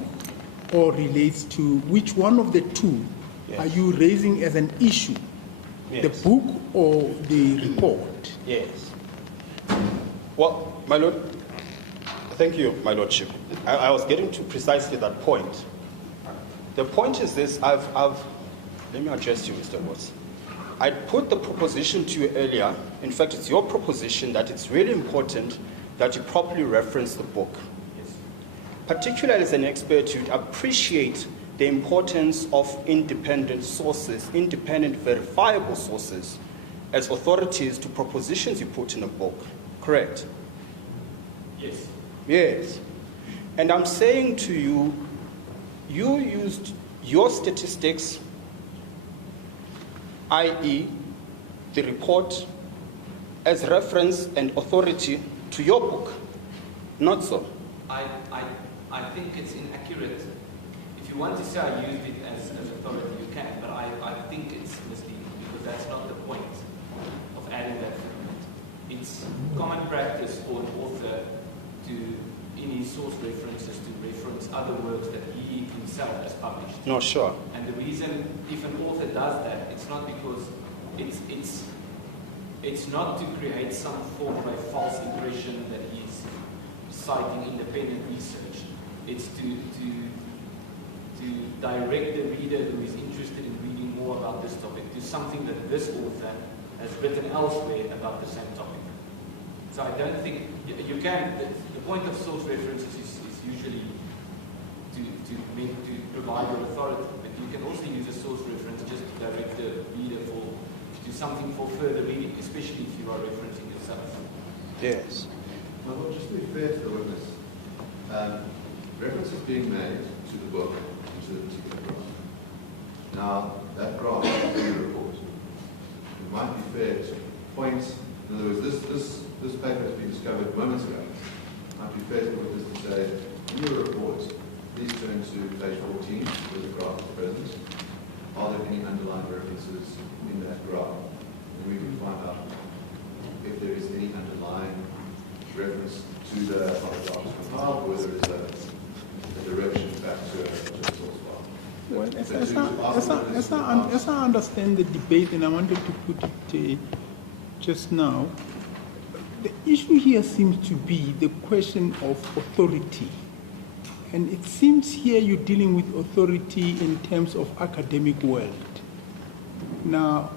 or relates to which one of the two Yes. are you raising as an issue? Yes. The book or the report? Yes. Well, my lord, thank you, my lordship. I was getting to precisely that point. The point is this, let me address you, Mr. Watts. I put the proposition to you earlier. In fact, it's your proposition that it's really important that you properly reference the book. Yes. Particularly as an expert, you'd appreciate the importance of independent sources, independent verifiable sources, as authorities to propositions you put in a book. Correct? Yes. Yes. And I'm saying to you, you used your statistics, i.e., the report, as reference and authority to your book. Not so. I think it's inaccurate. If you want to say I used it as authority, you can, but I think it's misleading because that's not the point of adding that footnote. It's common practice for an author to, in his source references, to reference other works that he himself has published. No, sure. And the reason, if an author does that, it's not because it's not to create some form of a false impression that he's citing independent research. It's to direct the reader who is interested in reading more about this topic to something that this author has written elsewhere about the same topic. So I don't think you can. The point of source references is usually to provide your authority, but you can also use a source reference just to direct the reader to something for further reading, especially if you are referencing yourself. Yes. Well, just to be fair to the witness, reference is being made to the book, to the particular graph. Now, that graph is in the report. It might be fair to point, in other words, this paper has been discovered moments ago. It might be fair to the witness to say, in your report, please turn to page 14, where the graph is present. Are there any underlying references in that graph? And we can find out if there is any underlying reference to the graph compiled, or whether it's a direction back to a source file. Well, as I understand the debate, and I wanted to put it just now, The issue here seems to be the question of authority. And it seems here you're dealing with authority in terms of academic world. Now,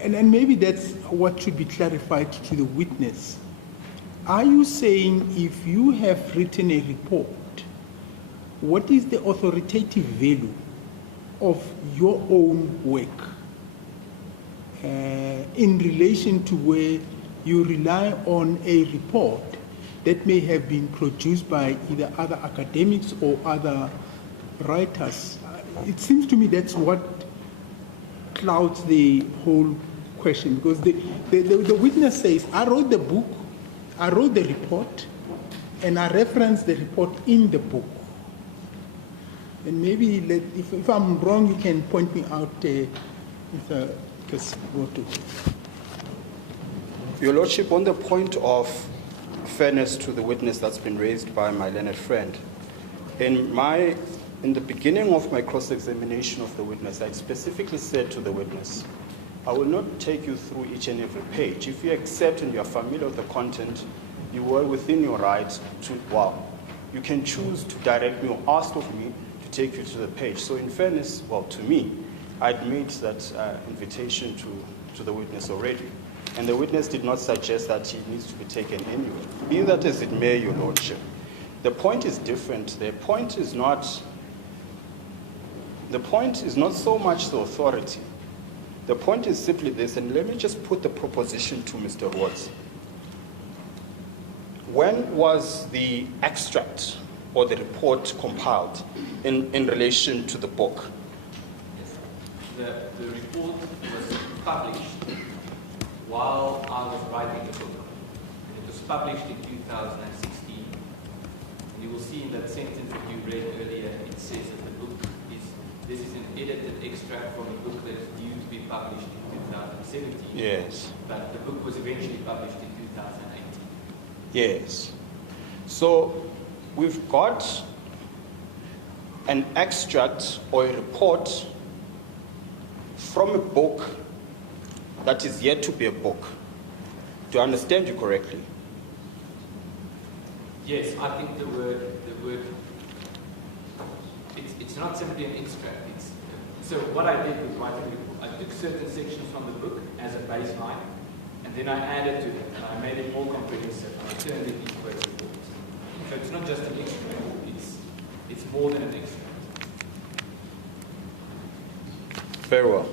and maybe that's what should be clarified to the witness. Are you saying if you have written a report, what is the authoritative value of your own work in relation to where you rely on a report that may have been produced by either other academics or other writers? It seems to me that's what clouds the whole question, because the witness says, I wrote the book, I wrote the report, and I referenced the report in the book. And maybe if I'm wrong, you can point me out, Mr. Kaswoto. Your Lordship, on the point of fairness to the witness that's been raised by my learned friend, in the beginning of my cross-examination of the witness, I specifically said to the witness, I will not take you through each and every page. If you accept and you are familiar with the content, you are within your right to, you can choose to direct me or ask of me to take you to the page. So in fairness, to me, I'd made that invitation to the witness already. And the witness did not suggest that he needs to be taken anywhere. Be that as it may, Your Lordship, the point is different. The point is not so much the authority. The point is simply this, and let me just put the proposition to Mr. Watts. When was the extract or the report compiled in relation to the book? The report was published while I was writing the book. And it was published in 2016. And you will see in that sentence that you read earlier, it says that the book this is an edited extract from a book that is due to be published in 2017. Yes. But the book was eventually published in 2018. Yes. So we've got an extract or a report from a book that is yet to be a book. Do I understand you correctly? Yes, I think the word it's not simply an extract. So what I did with writing the report, I took certain sections from the book as a baseline, and then I added to them, and I made it more comprehensive, and I turned it into a report. So it's not just an extract, it's more than an extract. Very well.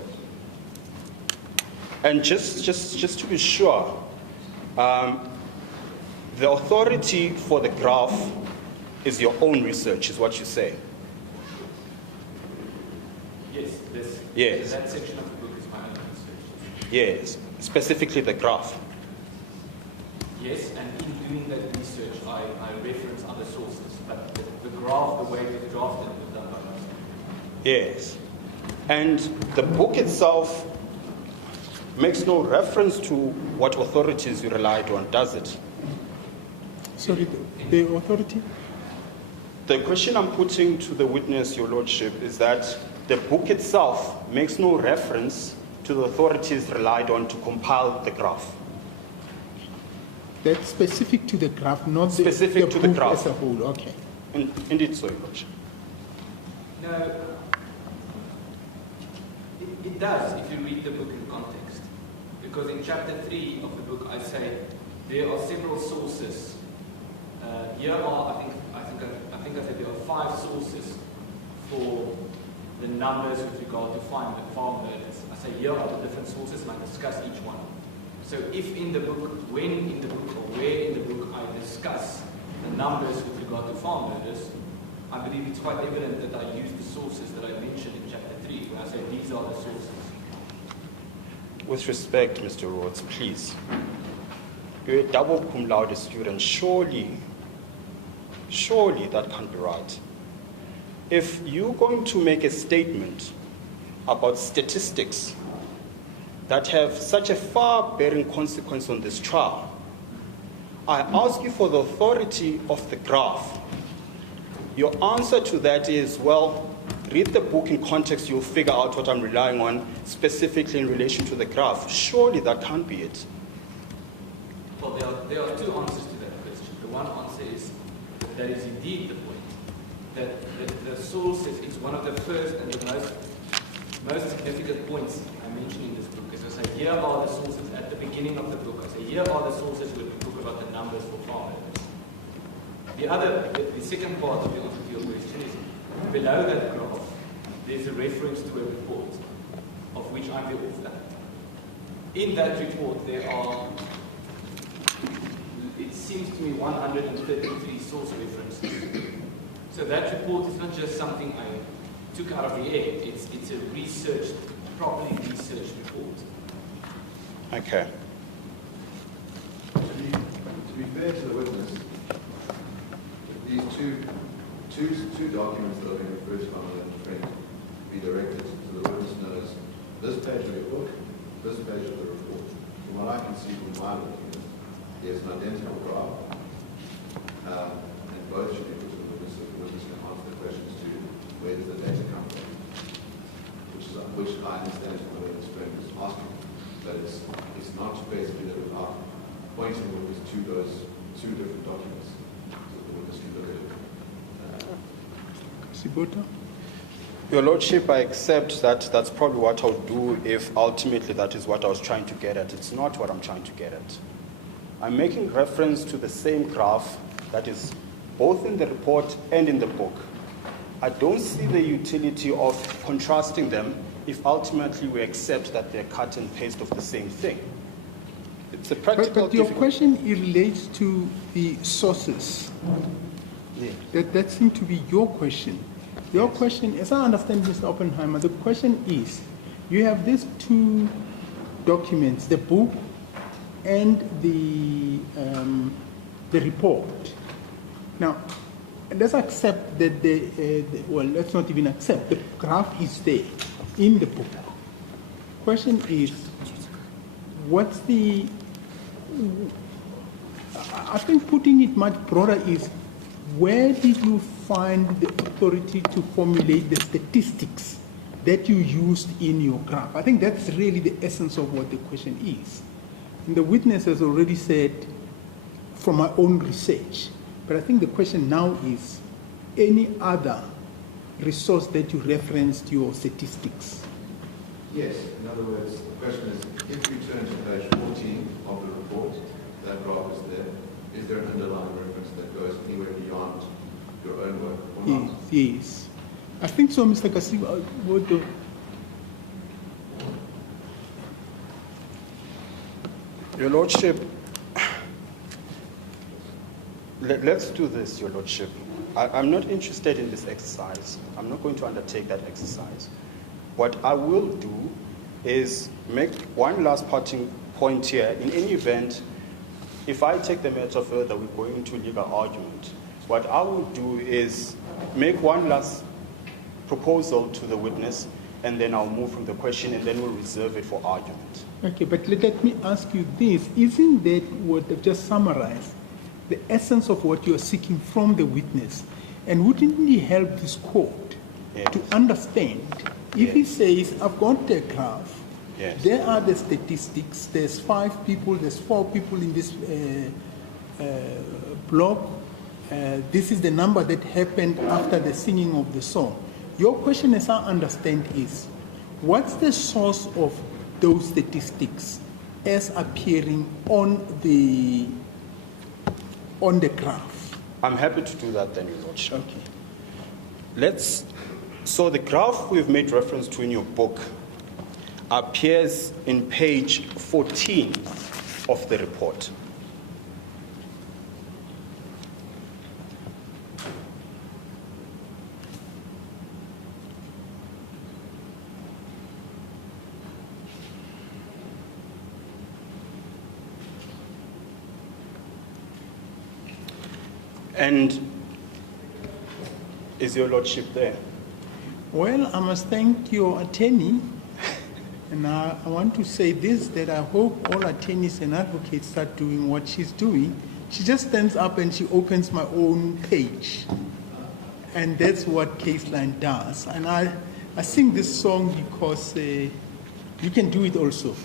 And just to be sure, the authority for the graph is your own research, is what you say? Yes. That section of the book is my own research. Yes, specifically the graph. Yes, and in doing that research, I reference other sources, but the graph, the way it was drafted, was done by myself. Yes. And the book itself makes no reference to what authorities you relied on, does it? Sorry, the authority? The question I'm putting to the witness, Your Lordship, is that the book itself makes no reference to the authorities relied on to compile the graph. That's specific to the graph, not specific to the book graph as a whole. Okay. Indeed, so, Your Lordship. No, it does if you read the book in context. Because in chapter 3 of the book, I say there are several sources. Here are, I think I said there are 5 sources for the numbers with regard to farm murders. I say here are the different sources, and I discuss each one. So if in the book, when in the book, or where in the book I discuss the numbers with regard to farm murders, I believe it's quite evident that I use the sources that I mentioned in chapter 3, where I say these are the sources. With respect, Mr. Rhodes, please. You're a double cum laude student. Surely that can't be right. If you're going to make a statement about statistics that have such a far-bearing consequence on this trial, I ask you for the authority of the graph. Your answer to that is, well, read the book in context, you'll figure out what I'm relying on specifically in relation to the graph. Surely that can't be it. Well, there are two answers to that question. The one answer is that is indeed the point. That the sources is one of the first and the most significant points I mentioned in this book. As I say, here are the sources at the beginning of the book. I say, here are the sources when we talk about the numbers for farmers. The second part of the answer to your question is below that graph, there's a reference to a report of which I'm the author. In that report, there are, it seems to me, 133 source references. So that report is not just something I took out of the air. It's a properly researched report. Okay. To be fair to the witness, these two documents that have been referred to on the print be directed so the witness knows this page of your book, this page of the report. From what I can see from my document, there's an identical graph, and both should be put to the witness so the witness can answer the questions to where does the data come from, which I understand from the way this friend is asking, but it's not basically that without pointing the witness to those two different documents so the witness can look at it. Sibota? Your Lordship, I accept that that's probably what I'll do if ultimately that is what I was trying to get at. It's not what I'm trying to get at. I'm making reference to the same graph that is both in the report and in the book. I don't see the utility of contrasting them if ultimately we accept that they're cut and paste of the same thing. It's a practical But your question relates to the sources. Yeah. That seemed to be your question. Your question, as I understand, Mr. Oppenheimer, the question is, you have these two documents, the book and the report. Now, let's accept that well, let's not even accept, the graph is there in the book. Question is, what's the, I think putting it much broader is, where did you find the authority to formulate the statistics that you used in your graph? I think that's really the essence of what the question is. And the witness has already said, from my own research, but I think the question now is, any other resource that you referenced your statistics? Yes, in other words, the question is, if you turn to page 14 of the report, that graph is there. Is there an underlying reference that goes anywhere beyond your own work or not? Yes. I think so, Mr. Kasiwa. Your Lordship, let's do this, Your Lordship. I'm not interested in this exercise. I'm not going to undertake that exercise. What I will do is make one last parting point here. In any event, if I take the matter further, we go into legal argument. What I will do is make one last proposal to the witness, and then I'll move from the question, and then we'll reserve it for argument. Okay, but let me ask you this. Isn't that what I've just summarized, the essence of what you're seeking from the witness? And wouldn't it help this court to understand if he says, I've got the graph, there are the statistics, there's 5 people, there's 4 people in this block, this is the number that happened after the singing of the song. Your question, as I understand, is, what's the source of those statistics as appearing on the graph? I'm happy to do that then, Your Lordship. Okay. So the graph we've made reference to in your book appears in page 14 of the report. And is Your Lordship there? Well, I must thank your attorney, and I want to say this, that I hope all attorneys and advocates start doing what she's doing. She just stands up and she opens my own page, and that's what Caseline does. And I sing this song because you can do it also.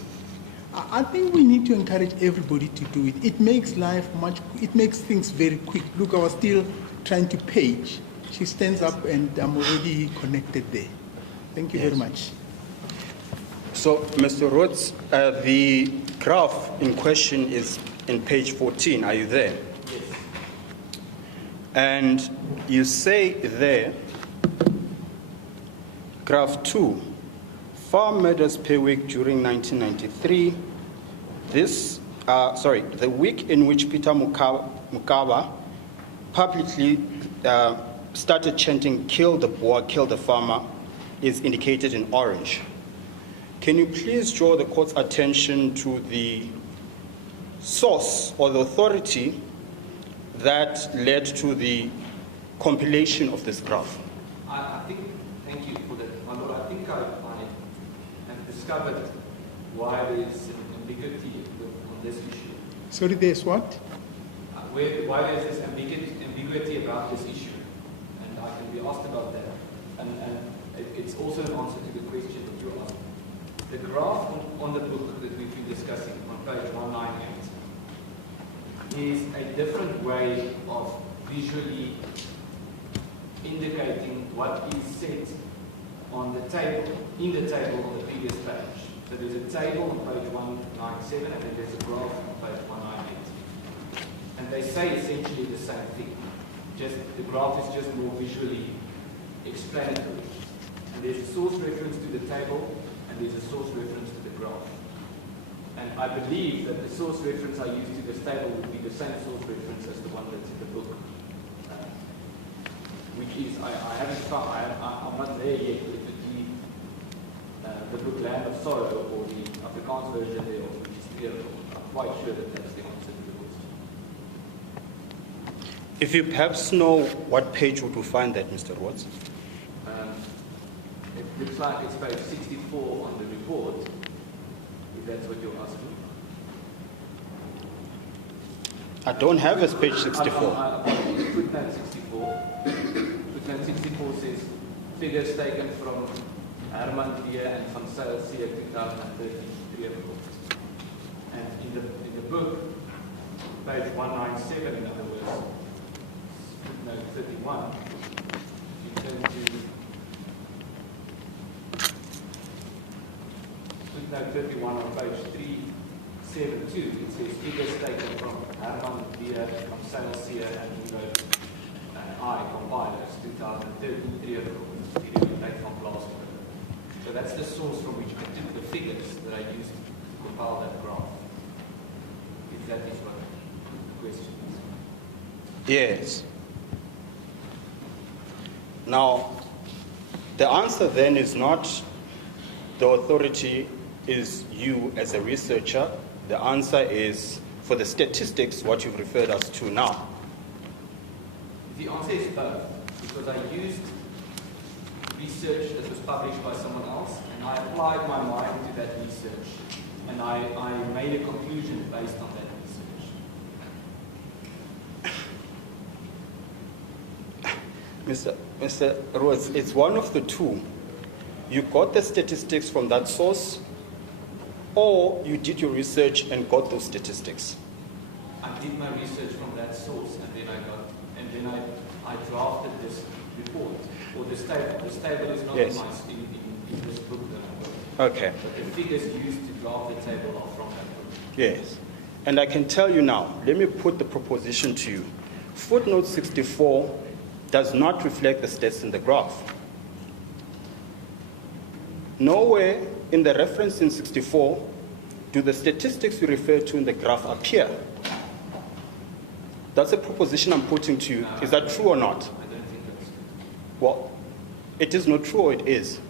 I think we need to encourage everybody to do it. It makes it makes things very quick. Look, I was still trying to page. She stands up and I'm already connected there. Thank you very much. So, Mr. Rhodes, the graph in question is in page 14. Are you there? Yes. And you say there, graph 2, farm murders per week during 1993. The week in which Peter Mukaba publicly started chanting, "Kill the Boer, kill the farmer," is indicated in orange. Can you please draw the court's attention to the source or the authority that led to the compilation of this graph? I think, thank you for that, my lord. I think I have discovered why there is an ambiguity on this issue. Sorry, there's what? Why there is this ambiguity about this issue, and I can be asked about that. And it's also an answer to the question that you asked. The graph on the book that we've been discussing on page 198 is a different way of visually indicating what is said on the table, in the table on the previous page. So there's a table on page 197 and then there's a graph on page 198. And they say essentially the same thing. Just the graph is just more visually explanatory. And there's a source reference to the table and there's a source reference to the graph. And I believe that the source reference I use to this table would be the same source reference as the one that's in the book. Which is, I haven't found, I'm not there yet, if it be the book Land of Sorrow or the Afrikaans version there, which is clear. I'm quite sure that that's the answer to the question. If you perhaps know what page would you find that, Mr. Rhodes? It looks like it's page 64 on the report, if that's what you're asking. I don't have a page 64. Footnote 64. Footnote 64 says, figures taken from Herman Deer and van Zyl C. 2013 report. And in the book, page 197, in other words, footnote 31, you turn to footnote 31 on page 372, it says figures taken from Herman Deer, from Zyl C. and Hugo I, compilers, 2013 period from Glasgow. So that's the source from which I took the figures that I used to compile that graph. If that is what the question is. Yes. Now, the answer then is not the authority is you as a researcher. The answer is, for the statistics, what you've referred us to now. The answer is both, because I used research that was published by someone else, and I applied my mind to that research, and I made a conclusion based on that research. Mr. Rhodes, it's one of the two. You got the statistics from that source, or you did your research and got those statistics? I did my research from that source, and then I drafted this report, or this table. This table is not Yes. in this book that I wrote. Okay. But the figures used to draft the table are from that book. Yes. And I can tell you now, let me put the proposition to you. Footnote 64 does not reflect the stats in the graph. Nowhere in the reference in 64 do the statistics you refer to in the graph appear. That's a proposition I'm putting to you. Is that true or not? I don't think that's true. Well, it is not true or it is.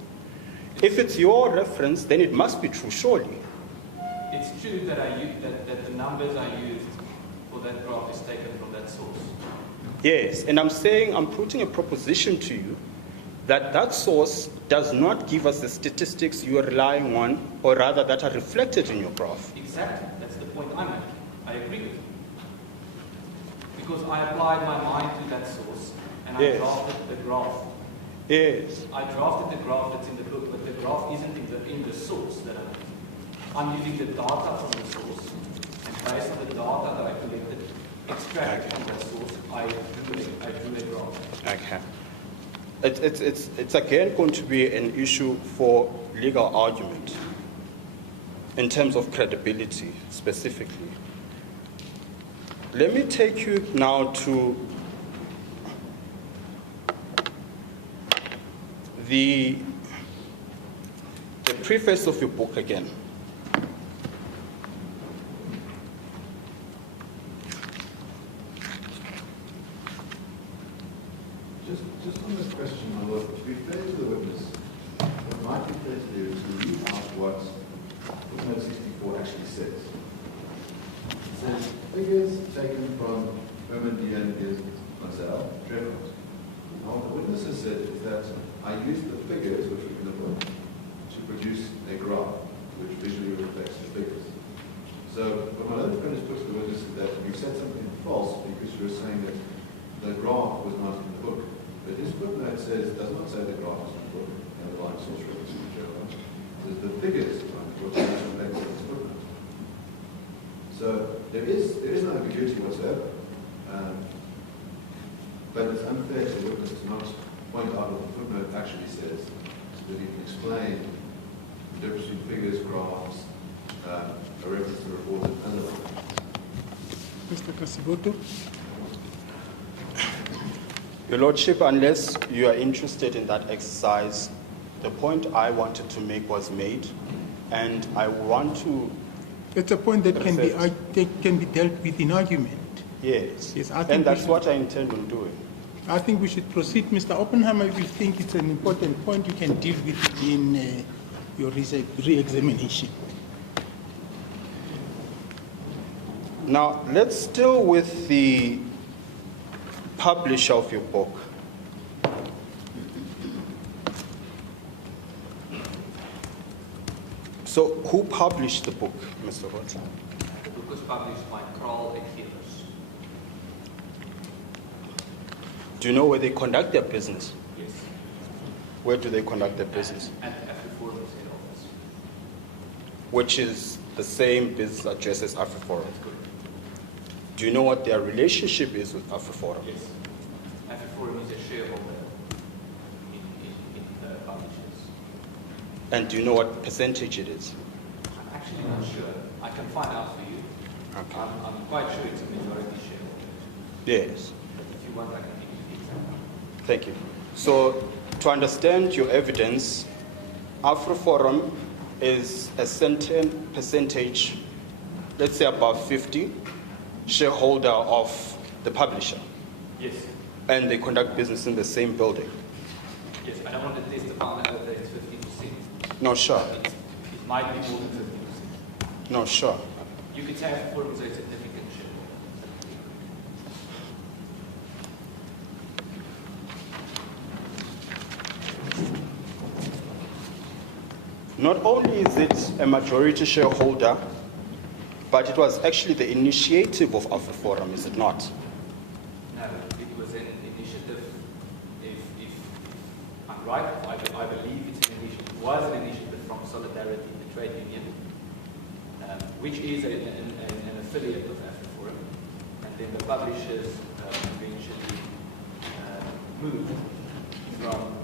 If it's your reference, then it must be true, surely. It's true that that the numbers I used for that graph is taken from that source. Yes, and I'm saying, I'm putting a proposition to you that that source does not give us the statistics you are relying on, or rather that are reflected in your graph. Exactly, that's the point I'm making. I agree with you. Because I applied my mind to that source, and I drafted the graph. Yes. I drafted the graph that's in the book, but the graph isn't in the source that I'm using. I'm using the data from the source, and based on the data that I collected, extracted from that source, I drew a graph. Okay. It's again going to be an issue for legal argument in terms of credibility specifically. Let me take you now to the preface of your book again. Just on this question, my lord, to be fair to the witness, what might be fair to do is to read out what footnote 64 actually says. It says, figures taken from Herman Dian is Marcel Trevor. Now, what the witness has said is that I used the figures which were in the book to produce a graph which visually reflects the figures. So what my learned friend has put to the witness is that you said something false because you were saying that the graph was not in the book. But his footnote does not say the graph is in the book, and the line source reference in the journal. It says the figures are what reflects in his footnote. So there is no ambiguity whatsoever. But it's unfair to the witness to not point out what the footnote actually says, so that he can explain the difference between figures, graphs, a reference to reports, and otherwise. Mr. Kasiboto? Your Lordship, unless you are interested in that exercise, the point I wanted to make was made, and I want to... It's a point that can be dealt with in argument. Yes, Yes, I think and that's what I intend on doing. I think we should proceed. Mr. Oppenheimer, if you think it's an important point, you can deal with it in your re-examination. Now, let's deal with the publisher of your book. So, who published the book, Mr. Rhodes? The book was published by Kroll and Gillers. Do you know where they conduct their business? Yes. Where do they conduct their business? At AfriForum's head office. Which is the same business address as AfriForum. That's good. Do you know what their relationship is with AfriForum? Yes. AfriForum is a shareholder in the publishers. And do you know what percentage it is? I'm actually not sure. I can find out for you. Okay. I'm quite sure it's a majority shareholder. Yes. But if you want, I can give you the exact. Thank you. So, to understand your evidence, AfriForum is a certain percentage, let's say above 50, shareholder of the publisher. Yes. And they conduct business in the same building. Yes, I don't want to testify that it's 50%. No, sure. It might be more than 50%. No, sure. You could say AfriForum is a significant shareholder. Not only is it a majority shareholder, but it was actually the initiative of AfriForum, is it not? No, it was an initiative. If I'm right, I believe it's an initiative. It was an initiative from Solidarity, the trade union, which is an affiliate of AfriForum, and then the publishers eventually moved from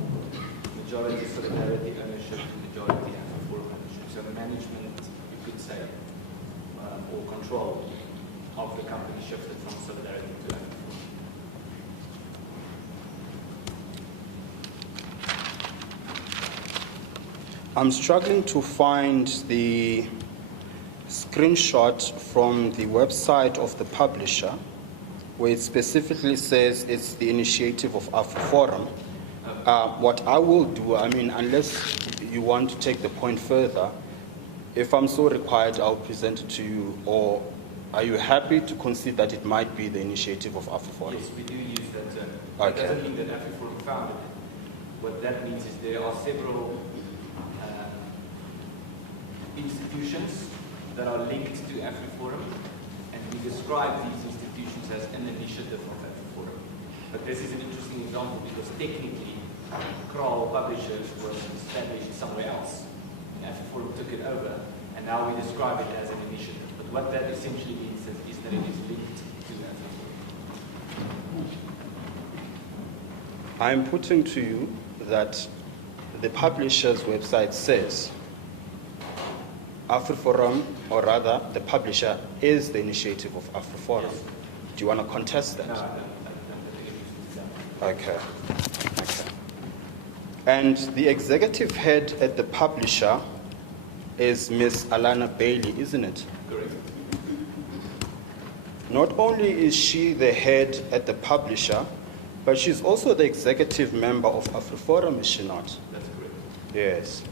majority Solidarity ownership to majority AfriForum ownership. So management, you could say, or control of the company shifted from Solidarity to AfriForum. I'm struggling to find the screenshot from the website of the publisher where it specifically says it's the initiative of AfriForum. What I will do, I mean, unless you want to take the point further, if I'm so required, I'll present it to you, or are you happy to concede that it might be the initiative of AfriForum? Yes, we do use that term. Okay. It doesn't mean that AfriForum founded it. What that means is there are several institutions that are linked to AfriForum, and we describe these institutions as an initiative of AfriForum. But this is an interesting example because technically, Kroll Publishers was established somewhere else. And AfriForum took it over, and and now we describe it as an initiative. But what that essentially means is that it is linked to that. I'm putting to you that the publisher's website says AfriForum, or rather the publisher is the initiative of AfriForum. Yes. Do you want to contest that? No, I don't think it is that. Okay. And the executive head at the publisher is Ms. Alana Bailey, isn't it? Correct. Not only is she the head at the publisher, but she's also the executive member of AfriForum, is she not? That's correct. Yes.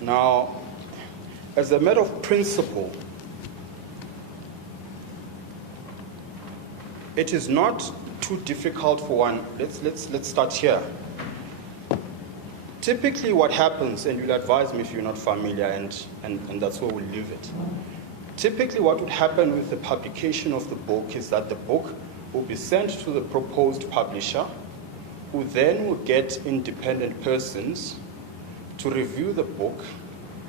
Now, as a matter of principle, it is not too difficult for one. Let's start here. Typically what happens, and you'll advise me if you're not familiar, and that's where we'll leave it. Typically what would happen with the publication of the book is that the book will be sent to the proposed publisher, who then will get independent persons to review the book,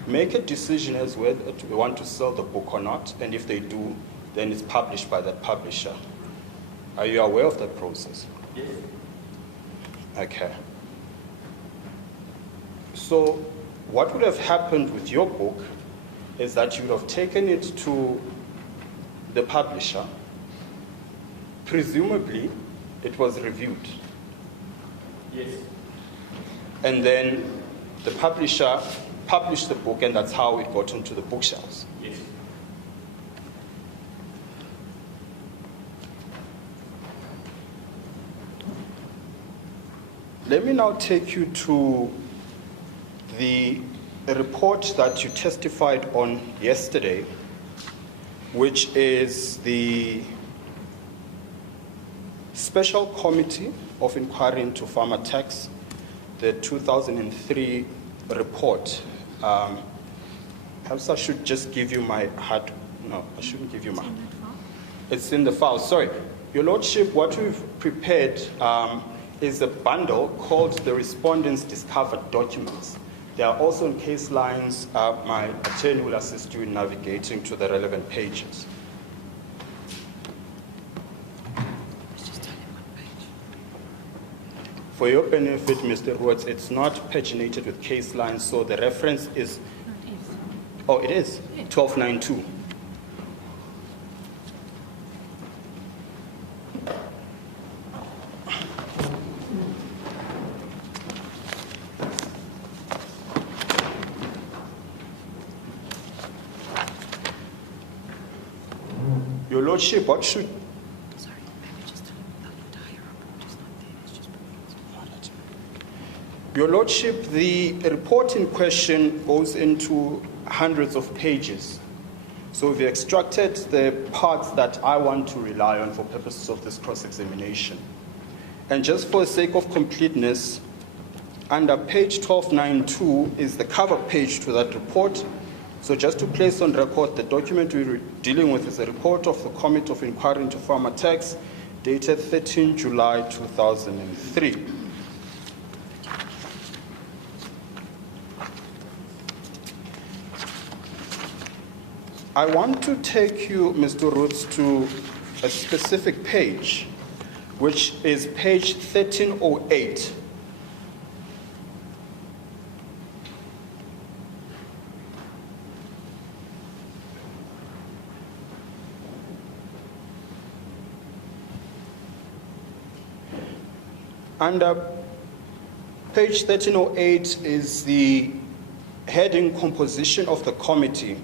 make a decision as whether they want to sell the book or not, and if they do, then it's published by that publisher. Are you aware of that process? Yes. Okay. So what would have happened with your book is that you would have taken it to the publisher. Presumably, it was reviewed. Yes. And then the publisher published the book, and that's how it got onto the bookshelves. Yes. Let me now take you to the report that you testified on yesterday, which is the Special Committee of Inquiry into Farmer Tax, the 2003 report. Perhaps I should just give you my hard. No, I shouldn't give you my. It's in the file. Sorry, Your Lordship. What we've prepared is a bundle called the Respondents Discovered Documents. They are also in case lines. My attorney will assist you in navigating to the relevant pages. For your benefit, Mr. Rhodes, it's not paginated with case lines, so the reference is... Oh, it is? 1292. Your Lordship, what should... Sorry, maybe just the entire report is not there. It's just proposed. Your Lordship, the report in question goes into hundreds of pages. So we've extracted the parts that I want to rely on for purposes of this cross-examination. And just for the sake of completeness, under page 1292 is the cover page to that report. So just to place on record, the document we're dealing with is a report of the Committee of Inquiry into Farmer Tax, dated 13 July 2003. I want to take you, Mr. Roots, to a specific page, which is page 1308. Under page 1308 is the heading composition of the committee.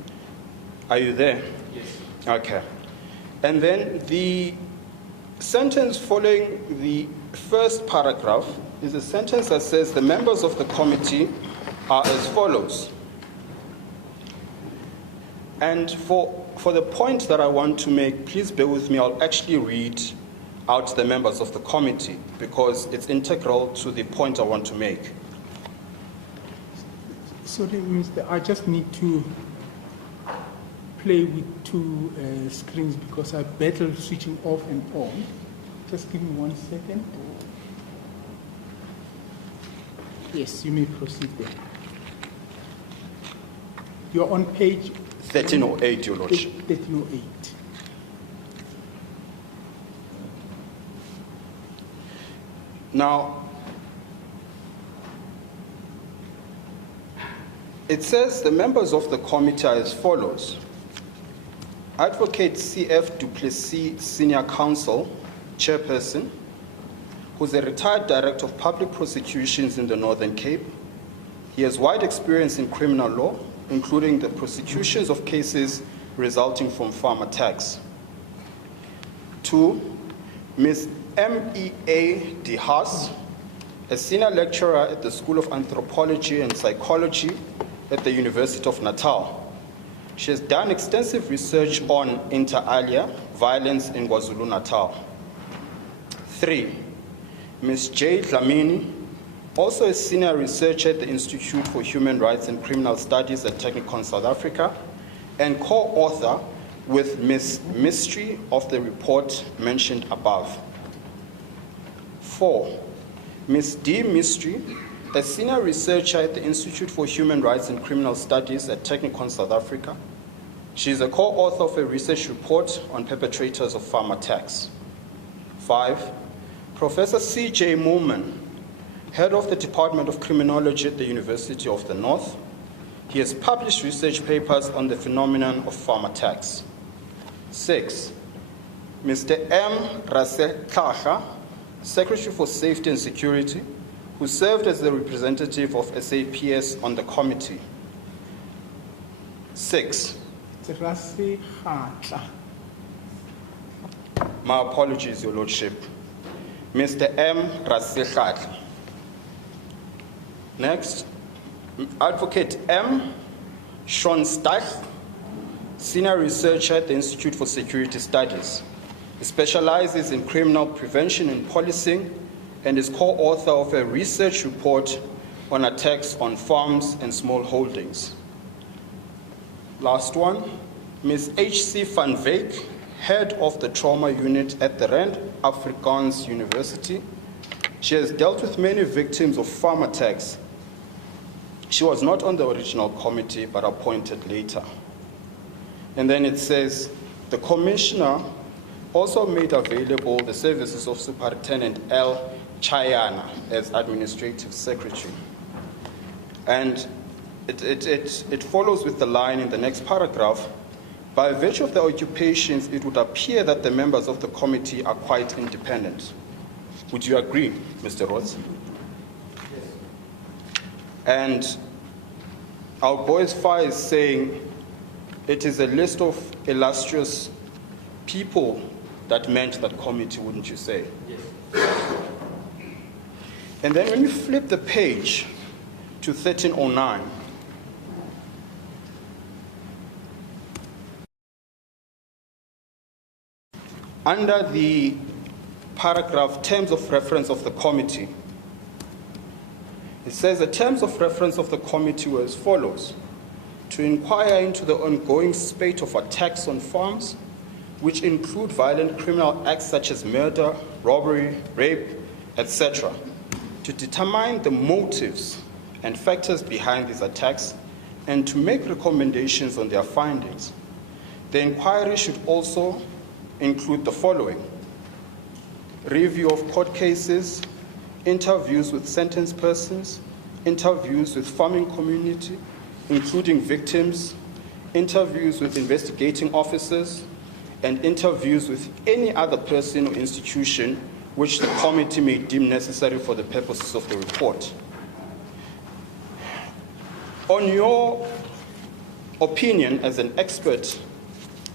Are you there? Yes. Okay. And then the sentence following the first paragraph is a sentence that says the members of the committee are as follows. And for the point that I want to make, please bear with me, I'll actually read out the members of the committee because it's integral to the point I want to make. Sorry, Mr. I just need to play with two screens because I battle switching off and on. Just give me 1 second. Yes, you may proceed there. You're on page 1308, Your Lordship. 1308. Now, it says the members of the committee are as follows. Advocate C.F. Duplessis, Senior Counsel, Chairperson, who's a retired Director of Public Prosecutions in the Northern Cape. He has wide experience in criminal law, including the prosecutions of cases resulting from farm attacks. 2, Ms. M.E.A. De Haas, a Senior Lecturer at the School of Anthropology and Psychology at the University of Natal. She has done extensive research on inter alia violence in KwaZulu-Natal. 3, Ms. J. Dlamini, also a senior researcher at the Institute for Human Rights and Criminal Studies at Technikon South Africa, and co-author with Ms. Mystery of the report mentioned above. 4, Ms. D. Mystery, a senior researcher at the Institute for Human Rights and Criminal Studies at Technikon South Africa. She is a co-author of a research report on perpetrators of farm attacks. 5, Professor C.J. Moorman, head of the Department of Criminology at the University of the North. He has published research papers on the phenomenon of farm attacks. 6, Mr. M. Rasel Tlacha, Secretary for Safety and Security, who served as the representative of SAPS on the committee. 6, It's Rasi Khatla. my apologies, Your Lordship, Mr. M. Rasekhatla. Next, Advocate M. Schonstach, Senior Researcher at the Institute for Security Studies. He specializes in criminal prevention and policing and is co-author of a research report on attacks on farms and small holdings. Last one, Ms. H.C. van Wyk, head of the trauma unit at the Rand Afrikaans University. She has dealt with many victims of farm attacks. She was not on the original committee, but appointed later. And then it says, the commissioner also made available the services of Superintendent L. Chayana as administrative secretary. And it follows with the line in the next paragraph, by virtue of their occupations, it would appear that the members of the committee are quite independent. Would you agree, Mr. Roth? Yes. And our boy as far as saying it is a list of illustrious people that meant that committee, wouldn't you say? Yes. And then when you flip the page to 1309, under the paragraph terms of reference of the committee, it says the terms of reference of the committee were as follows: to inquire into the ongoing spate of attacks on farms, which include violent criminal acts such as murder, robbery, rape, etc., to determine the motives and factors behind these attacks, and to make recommendations on their findings. The inquiry should also include the following: review of court cases, interviews with sentenced persons, interviews with farming community, including victims, interviews with investigating officers, and interviews with any other person or institution which the committee may deem necessary for the purposes of the report. On your opinion as an expert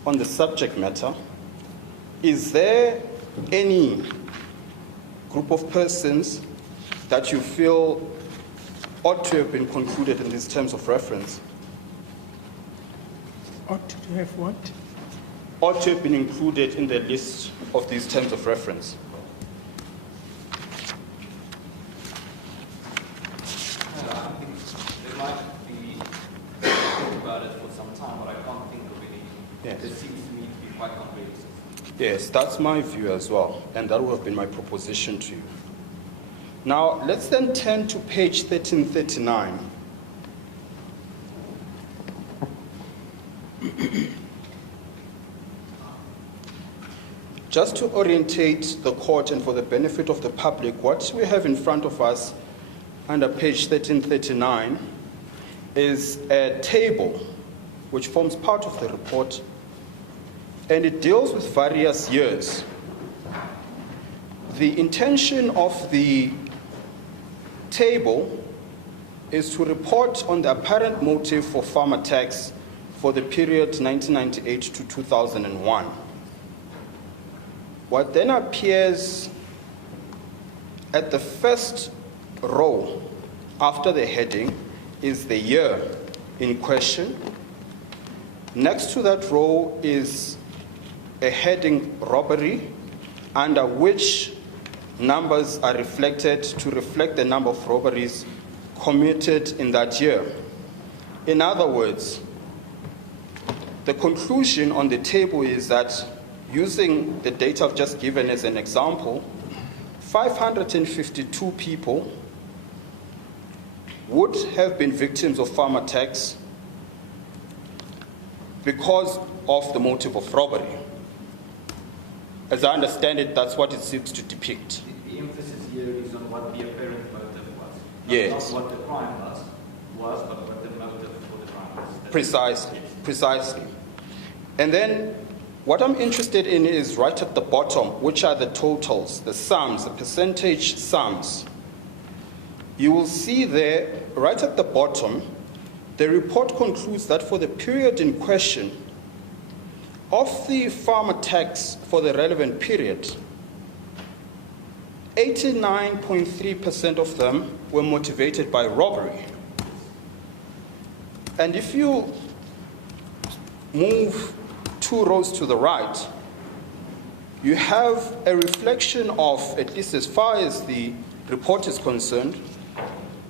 on the subject matter, is there any group of persons that you feel ought to have been concluded in these terms of reference? Ought to have what? Ought to have been included in the list of these terms of reference? I think there might be think about it for some time, but I can't think of any. Yes. It seems to me to be quite comprehensive. Yes, that's my view as well, and that would have been my proposition to you. Now, let's then turn to page 1339. just to orientate the court and for the benefit of the public, what we have in front of us under page 1339 is a table which forms part of the report, and it deals with various years. The intention of the table is to report on the apparent motive for farmer tax for the period 1998 to 2001. What then appears at the first row after the heading is the year in question. Next to that row is a heading robbery, under which numbers are reflected to reflect the number of robberies committed in that year. In other words, the conclusion on the table is that, using the data I've just given as an example, 552 people would have been victims of farmer tax because of the motive of robbery. As I understand it, that's what it seeks to depict. The emphasis here is on what the apparent motive was. Yes. Not what the crime was, but what the motive for the crime was. Precisely, precisely. And then what I'm interested in is right at the bottom, which are the totals, the sums, the percentage sums. You will see there, right at the bottom, the report concludes that for the period in question, of the farmer tax for the relevant period, 89.3% of them were motivated by robbery. And if you move 2 rows to the right, you have a reflection of, at least as far as the report is concerned,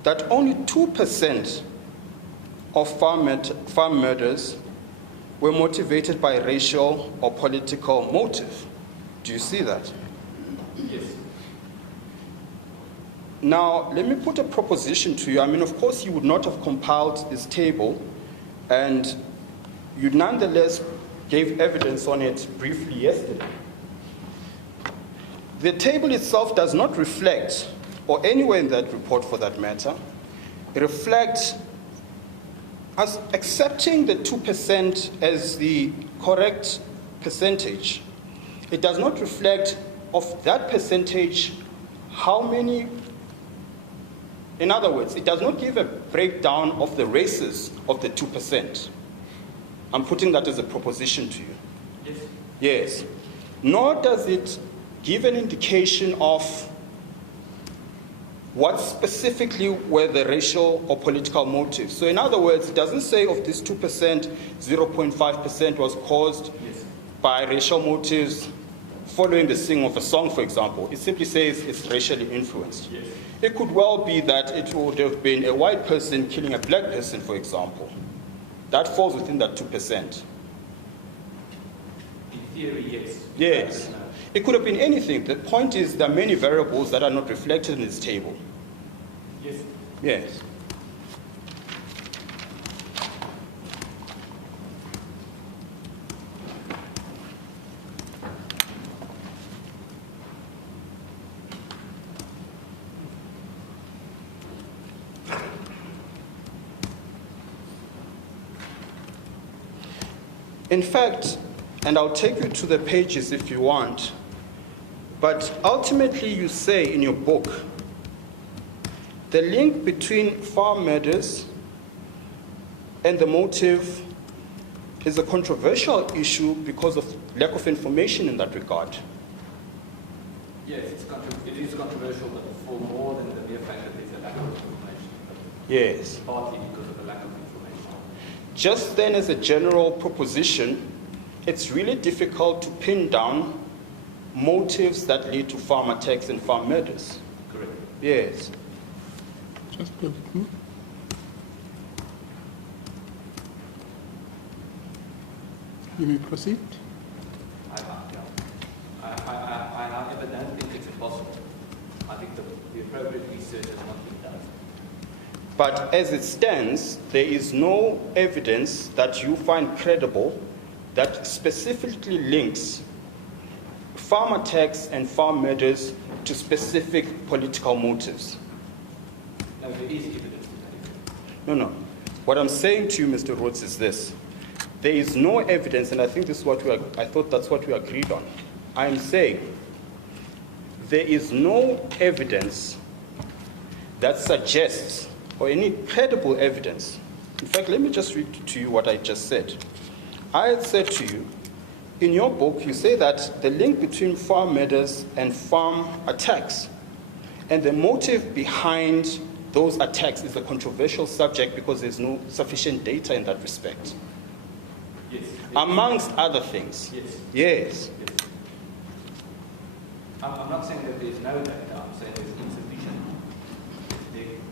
that only 2% of farm murders were motivated by racial or political motive. Do you see that? Yes. Now, let me put a proposition to you. I mean, of course, you would not have compiled this table, and you nonetheless gave evidence on it briefly yesterday. The table itself does not reflect, or anywhere in that report for that matter, reflect as accepting the 2% as the correct percentage. It does not reflect of that percentage how many. In other words, it does not give a breakdown of the races of the 2%. I'm putting that as a proposition to you. Yes. Yes. Nor does it give an indication of what specifically were the racial or political motives. So in other words, it doesn't say of this 2%, 0.5% was caused by racial motives following the singing of a song, for example. It simply says it's racially influenced. Yes. It could well be that it would have been a white person killing a black person, for example. That falls within that 2%. In theory, yes. Yes. It could have been anything. The point is there are many variables that are not reflected in this table. Yes. Yes. In fact, and I'll take you to the pages if you want, but ultimately you say in your book, the link between farm murders and the motive is a controversial issue because of lack of information in that regard. Yes, it is controversial, but for more than the mere fact that there's a lack of information. Yes. Partly because of the lack of information. Just then, as a general proposition, it's really difficult to pin down motives that lead to farm attacks and farm murders. Correct. Yes. Just bear with me. You may proceed. However, don't think it's impossible. I think the appropriate research has not been done. But as it stands, there is no evidence that you find credible that specifically links farm attacks and farm murders to specific political motives? No, there is evidence to that effect. No. What I'm saying to you, Mr. Rhodes, is this. There is no evidence, and I think this is what I thought that's what we agreed on. I am saying there is no evidence that suggests, or any credible evidence. In fact, let me just read to you what I just said. I had said to you, in your book, you say that the link between farm murders and farm attacks and the motive behind those attacks is a controversial subject because there's no sufficient data in that respect. Yes. Amongst other things. Yes. Yes. Yes. I'm not saying that there's no data, I'm saying there's insufficient.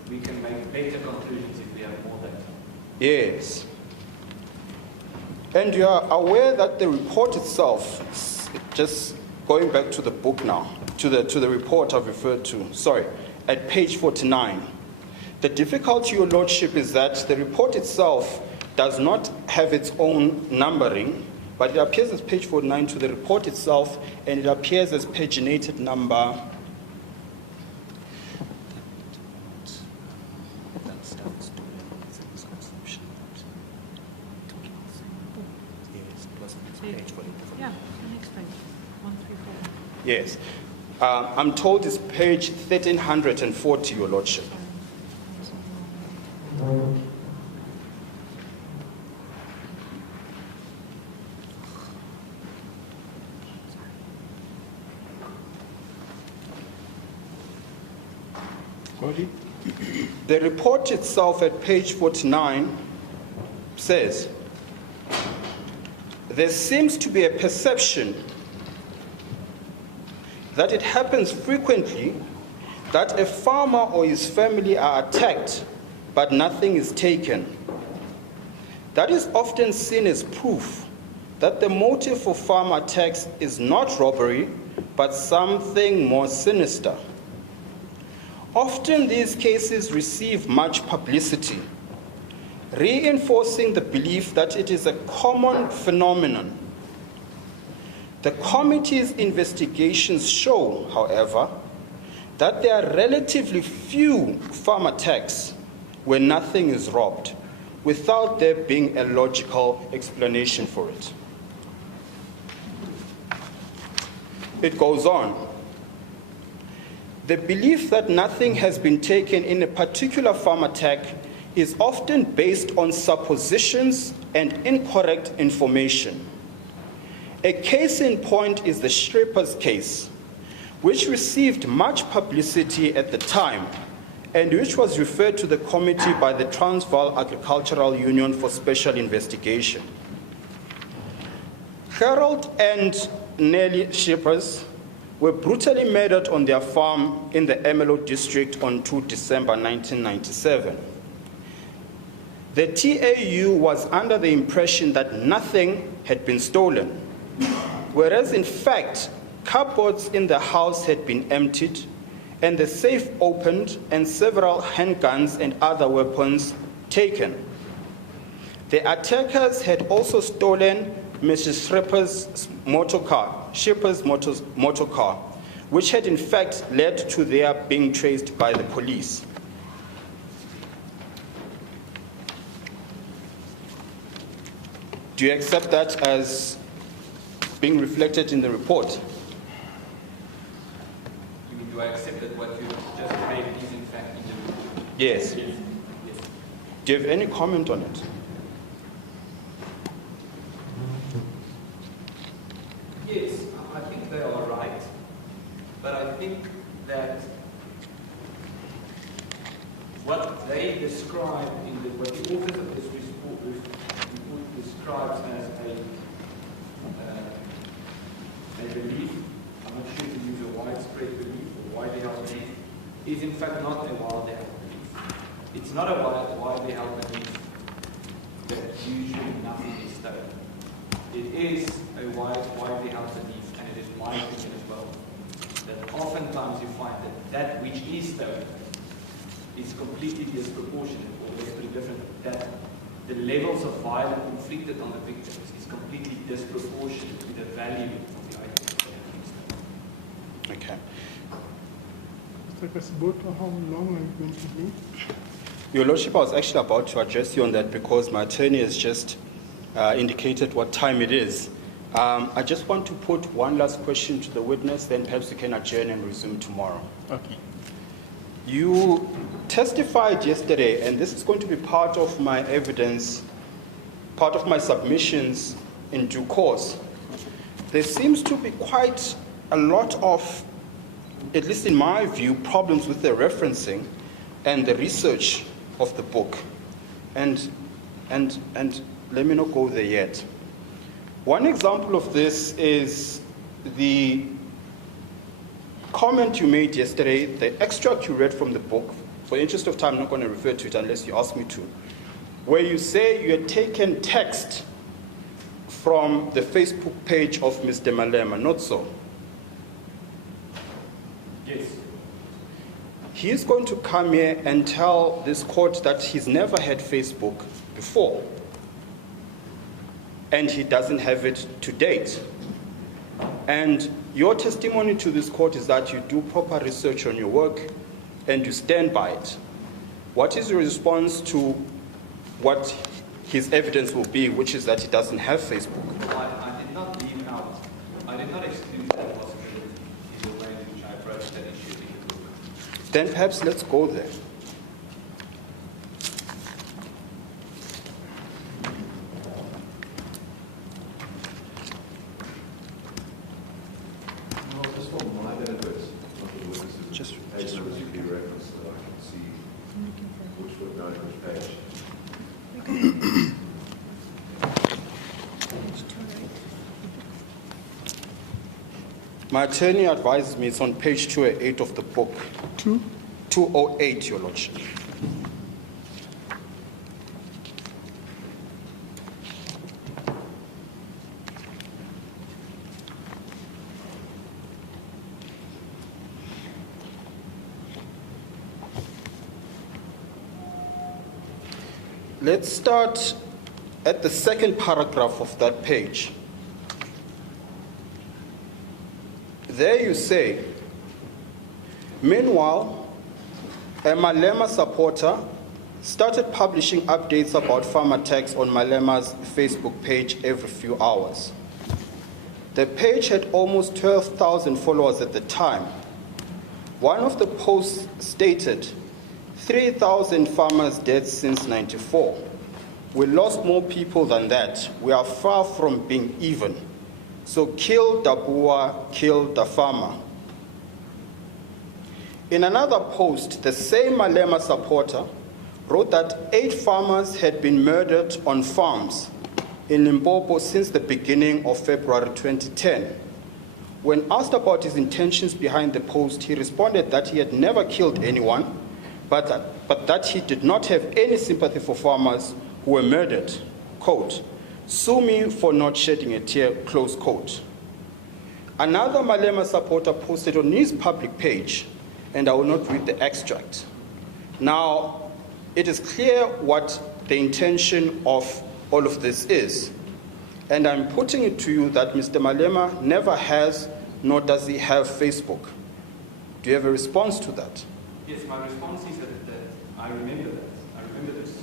We can make better conclusions if we have more data. Yes. And you are aware that the report itself, just going back to the book now, to the report I've referred to, at page 49, the difficulty, Your Lordship, is that the report itself does not have its own numbering, but it appears as page 49 to the report itself, and it appears as paginated number. Yeah, the next page, 134. Yes. I'm told it's page 1340, Your Lordship. Sorry? The report itself at page 49 says, there seems to be a perception that it happens frequently that a farmer or his family are attacked, but nothing is taken. That is often seen as proof that the motive for farm attacks is not robbery, but something more sinister. Often these cases receive much publicity, reinforcing the belief that it is a common phenomenon. The committee's investigations show, however, that there are relatively few farm attacks where nothing is robbed, without there being a logical explanation for it. It goes on. The belief that nothing has been taken in a particular farm attack is often based on suppositions and incorrect information. A case in point is the Schrippers case, which received much publicity at the time and which was referred to the committee by the Transvaal Agricultural Union for special investigation. Harold and Nellie Schrippers were brutally murdered on their farm in the Ermelo district on 2 December 1997. The TAU was under the impression that nothing had been stolen, whereas in fact, cupboards in the house had been emptied and the safe opened and several handguns and other weapons taken. The attackers had also stolen Mrs. Schrippers' motor car, which had in fact led to their being traced by the police. Do you accept that as being reflected in the report? You mean, do I accept that what you just read is in fact in the report? Yes. Yes. Do you have any comment on it? Yes, I think they are right, but I think that what they describe what the authors of this report describes as a belief, I'm not sure to use a widespread belief or widely held belief, is in fact not a widely held belief. It's not a widely held belief that usually nothing is stolen. It is a widely held belief, and it is my opinion as well, that oftentimes you find that which is stolen is completely disproportionate, or let's put it differently, that the levels of violence inflicted on the victims is completely disproportionate to the value of the items that have been stolen. Okay. Mr. Kasiboto, how long are you going to be? Your Lordship, I was actually about to address you on that because my attorney has just indicated what time it is. I just want to put one last question to the witness, then perhaps we can adjourn and resume tomorrow. Okay. You testified yesterday, and this is going to be part of my evidence, part of my submissions in due course. There seems to be quite a lot of, at least in my view, problems with the referencing and the research of the book. And let me not go there yet. One example of this is the comment you made yesterday, the extract you read from the book. For the interest of time, I'm not going to refer to it unless you ask me to, where you say you had taken text from the Facebook page of Mr. Malema, not so? Yes. He is going to come here and tell this court that he's never had Facebook before, and he doesn't have it to date. And your testimony to this court is that you do proper research on your work and you stand by it. What is your response to what his evidence will be, which is that he doesn't have Facebook? Well, I did not leave out, I did not exclude that possibility in the way in which I approached that issue in the book. Then perhaps let's go there. No, just for my benefit, not for the witnesses. Just Page numbers you can reference so that I can see which footnote, which page. My attorney advises me it's on page 208 of the book. 208, Your Lordship. Let's start at the second paragraph of that page. There you say, meanwhile, a Malema supporter started publishing updates about farm attacks on Malema's Facebook page every few hours. The page had almost 12,000 followers at the time. One of the posts stated, 3,000 farmers dead since '94. We lost more people than that. We are far from being even. So kill the Boer, kill the farmer. In another post, the same Malema supporter wrote that 8 farmers had been murdered on farms in Limpopo since the beginning of February 2010. When asked about his intentions behind the post, he responded that he had never killed anyone, but that he did not have any sympathy for farmers who were murdered. Quote, "Sue me for not shedding a tear," close quote. Another Malema supporter posted on his public page, and I will not read the extract. Now, it is clear what the intention of all of this is. And I'm putting it to you that Mr. Malema never has, nor does he have Facebook. Do you have a response to that? Yes, my response is that I remember that. I remember this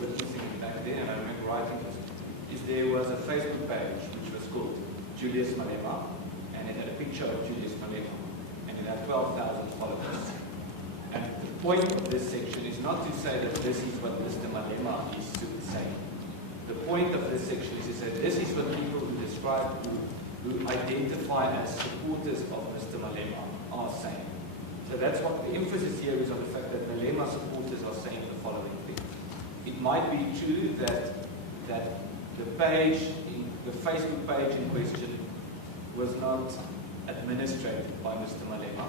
witnessing back then, and I remember writing this. Is there was a Facebook page which was called Julius Malema, and it had a picture of Julius Malema, and it had 12,000 followers. And the point of this section is not to say that this is what Mr. Malema is saying. The point of this section is to say this is what people who describe, who identify as supporters of Mr. Malema are saying. So that's what the emphasis here is on the fact that Malema supporters are saying the following thing. It might be true that the page, the Facebook page in question was not administrated by Mr. Malema.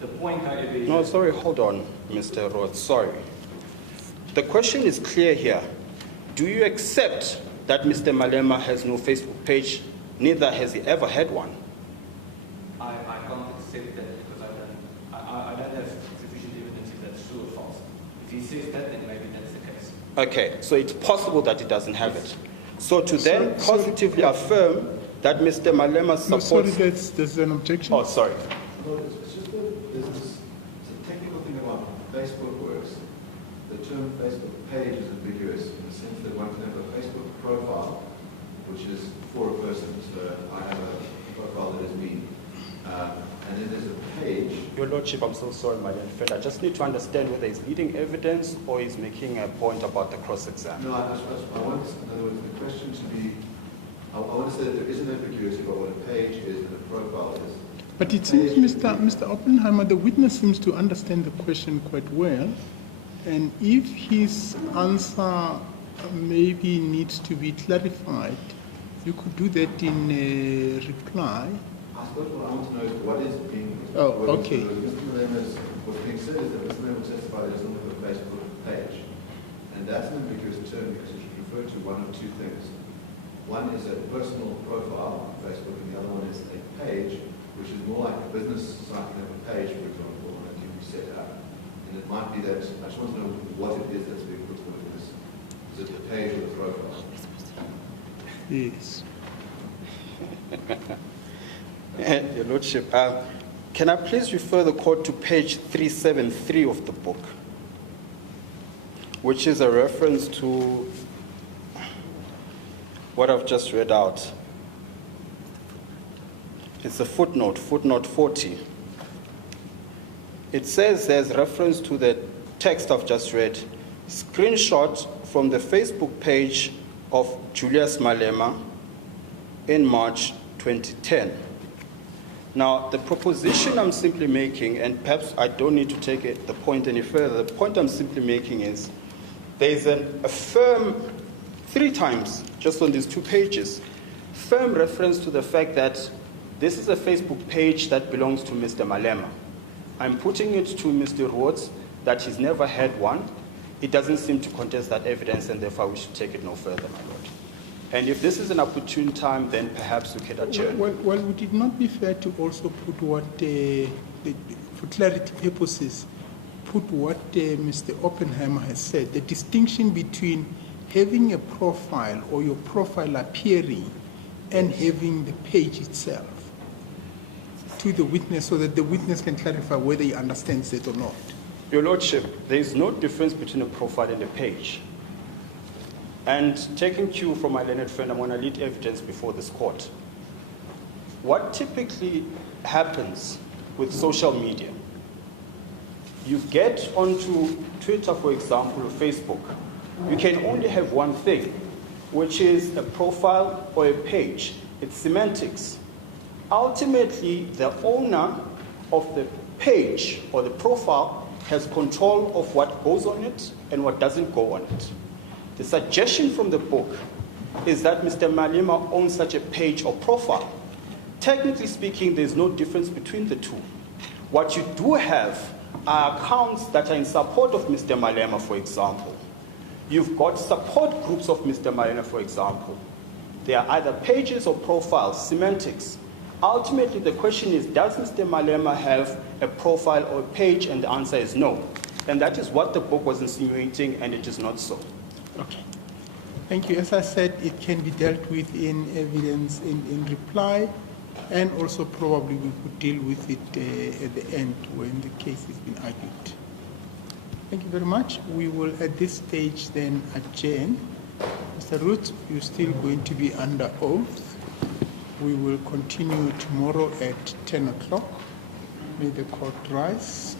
The point, however, is... No, sorry, hold on, Mr. Roth, sorry. The question is clear here. Do you accept that Mr. Malema has no Facebook page, neither has he ever had one? I can't accept that because I don't have sufficient evidence if that's true or false. If he says that, then maybe that's the case. Okay, so it's possible that he doesn't have it. So to then positively affirm that Mr. Malema No, supports... sorry, there's an objection. Oh, sorry. No, it's just that there's this, it's a technical thing about Facebook works. The term Facebook page is ambiguous in the sense that one can have a Facebook profile, which is for a person. So I have a profile that is me. And then there's a page. Your Lordship, I'm so sorry, my dear friend. I just need to understand whether he's leading evidence or he's making a point about the cross-exam. No, I want, in other words, the question to be, I want to say that there is an ambiguity about what a page is and a profile is. But it seems, Mr. Oppenheimer, the witness seems to understand the question quite well. And if his answer maybe needs to be clarified, you could do that in a reply. I suppose what I want to know is what is being... Okay. What's being said is that Mr. Malema testified that he doesn't have a Facebook page. And that's an ambiguous term because it should refer to one of two things. One is a personal profile on Facebook, and the other one is a page, which is more like a business site than a page, for example, that you set up. And it might be that, I just want to know what it is that's being put forward in this. Is it the page or the profile? Yes. Your Lordship, can I please refer the court to page 373 of the book, which is a reference to what I've just read out. It's a footnote 40. It says there's reference to the text I've just read, screenshot from the Facebook page of Julius Malema in March 2010. Now, the proposition I'm simply making, and perhaps I don't need to take the point any further, the point I'm simply making is there's a firm, 3 times, just on these 2 pages, firm reference to the fact that this is a Facebook page that belongs to Mr. Malema. I'm putting it to Mr. Rhodes that he's never had one. He doesn't seem to contest that evidence, and therefore we should take it no further, my lord. And if this is an opportune time, then perhaps we can adjourn. Well, would it not be fair to also put what, for clarity purposes, put what Mr. Oppenheimer has said, the distinction between having a profile or your profile appearing and having the page itself to the witness so that the witness can clarify whether he understands it or not? Your Lordship, there is no difference between a profile and a page. And taking cue from my learned friend, I'm going to lead evidence before this court. What typically happens with social media, you get onto Twitter, for example, or Facebook, you can only have one thing, which is a profile or a page. It's semantics. Ultimately, the owner of the page or the profile has control of what goes on it and what doesn't go on it. The suggestion from the book is that Mr. Malema owns such a page or profile. Technically speaking, there's no difference between the two. What you do have are accounts that are in support of Mr. Malema, for example. You've got support groups of Mr. Malema, for example. They are either pages or profiles, semantics. Ultimately, the question is, does Mr. Malema have a profile or a page? And the answer is no. And that is what the book was insinuating, and it is not so. Okay. Thank you. As I said, it can be dealt with in evidence in reply, and also probably we could deal with it at the end when the case has been argued. Thank you very much. We will at this stage then adjourn. Mr. Root, you're still going to be under oath. We will continue tomorrow at 10 o'clock. May the court rise.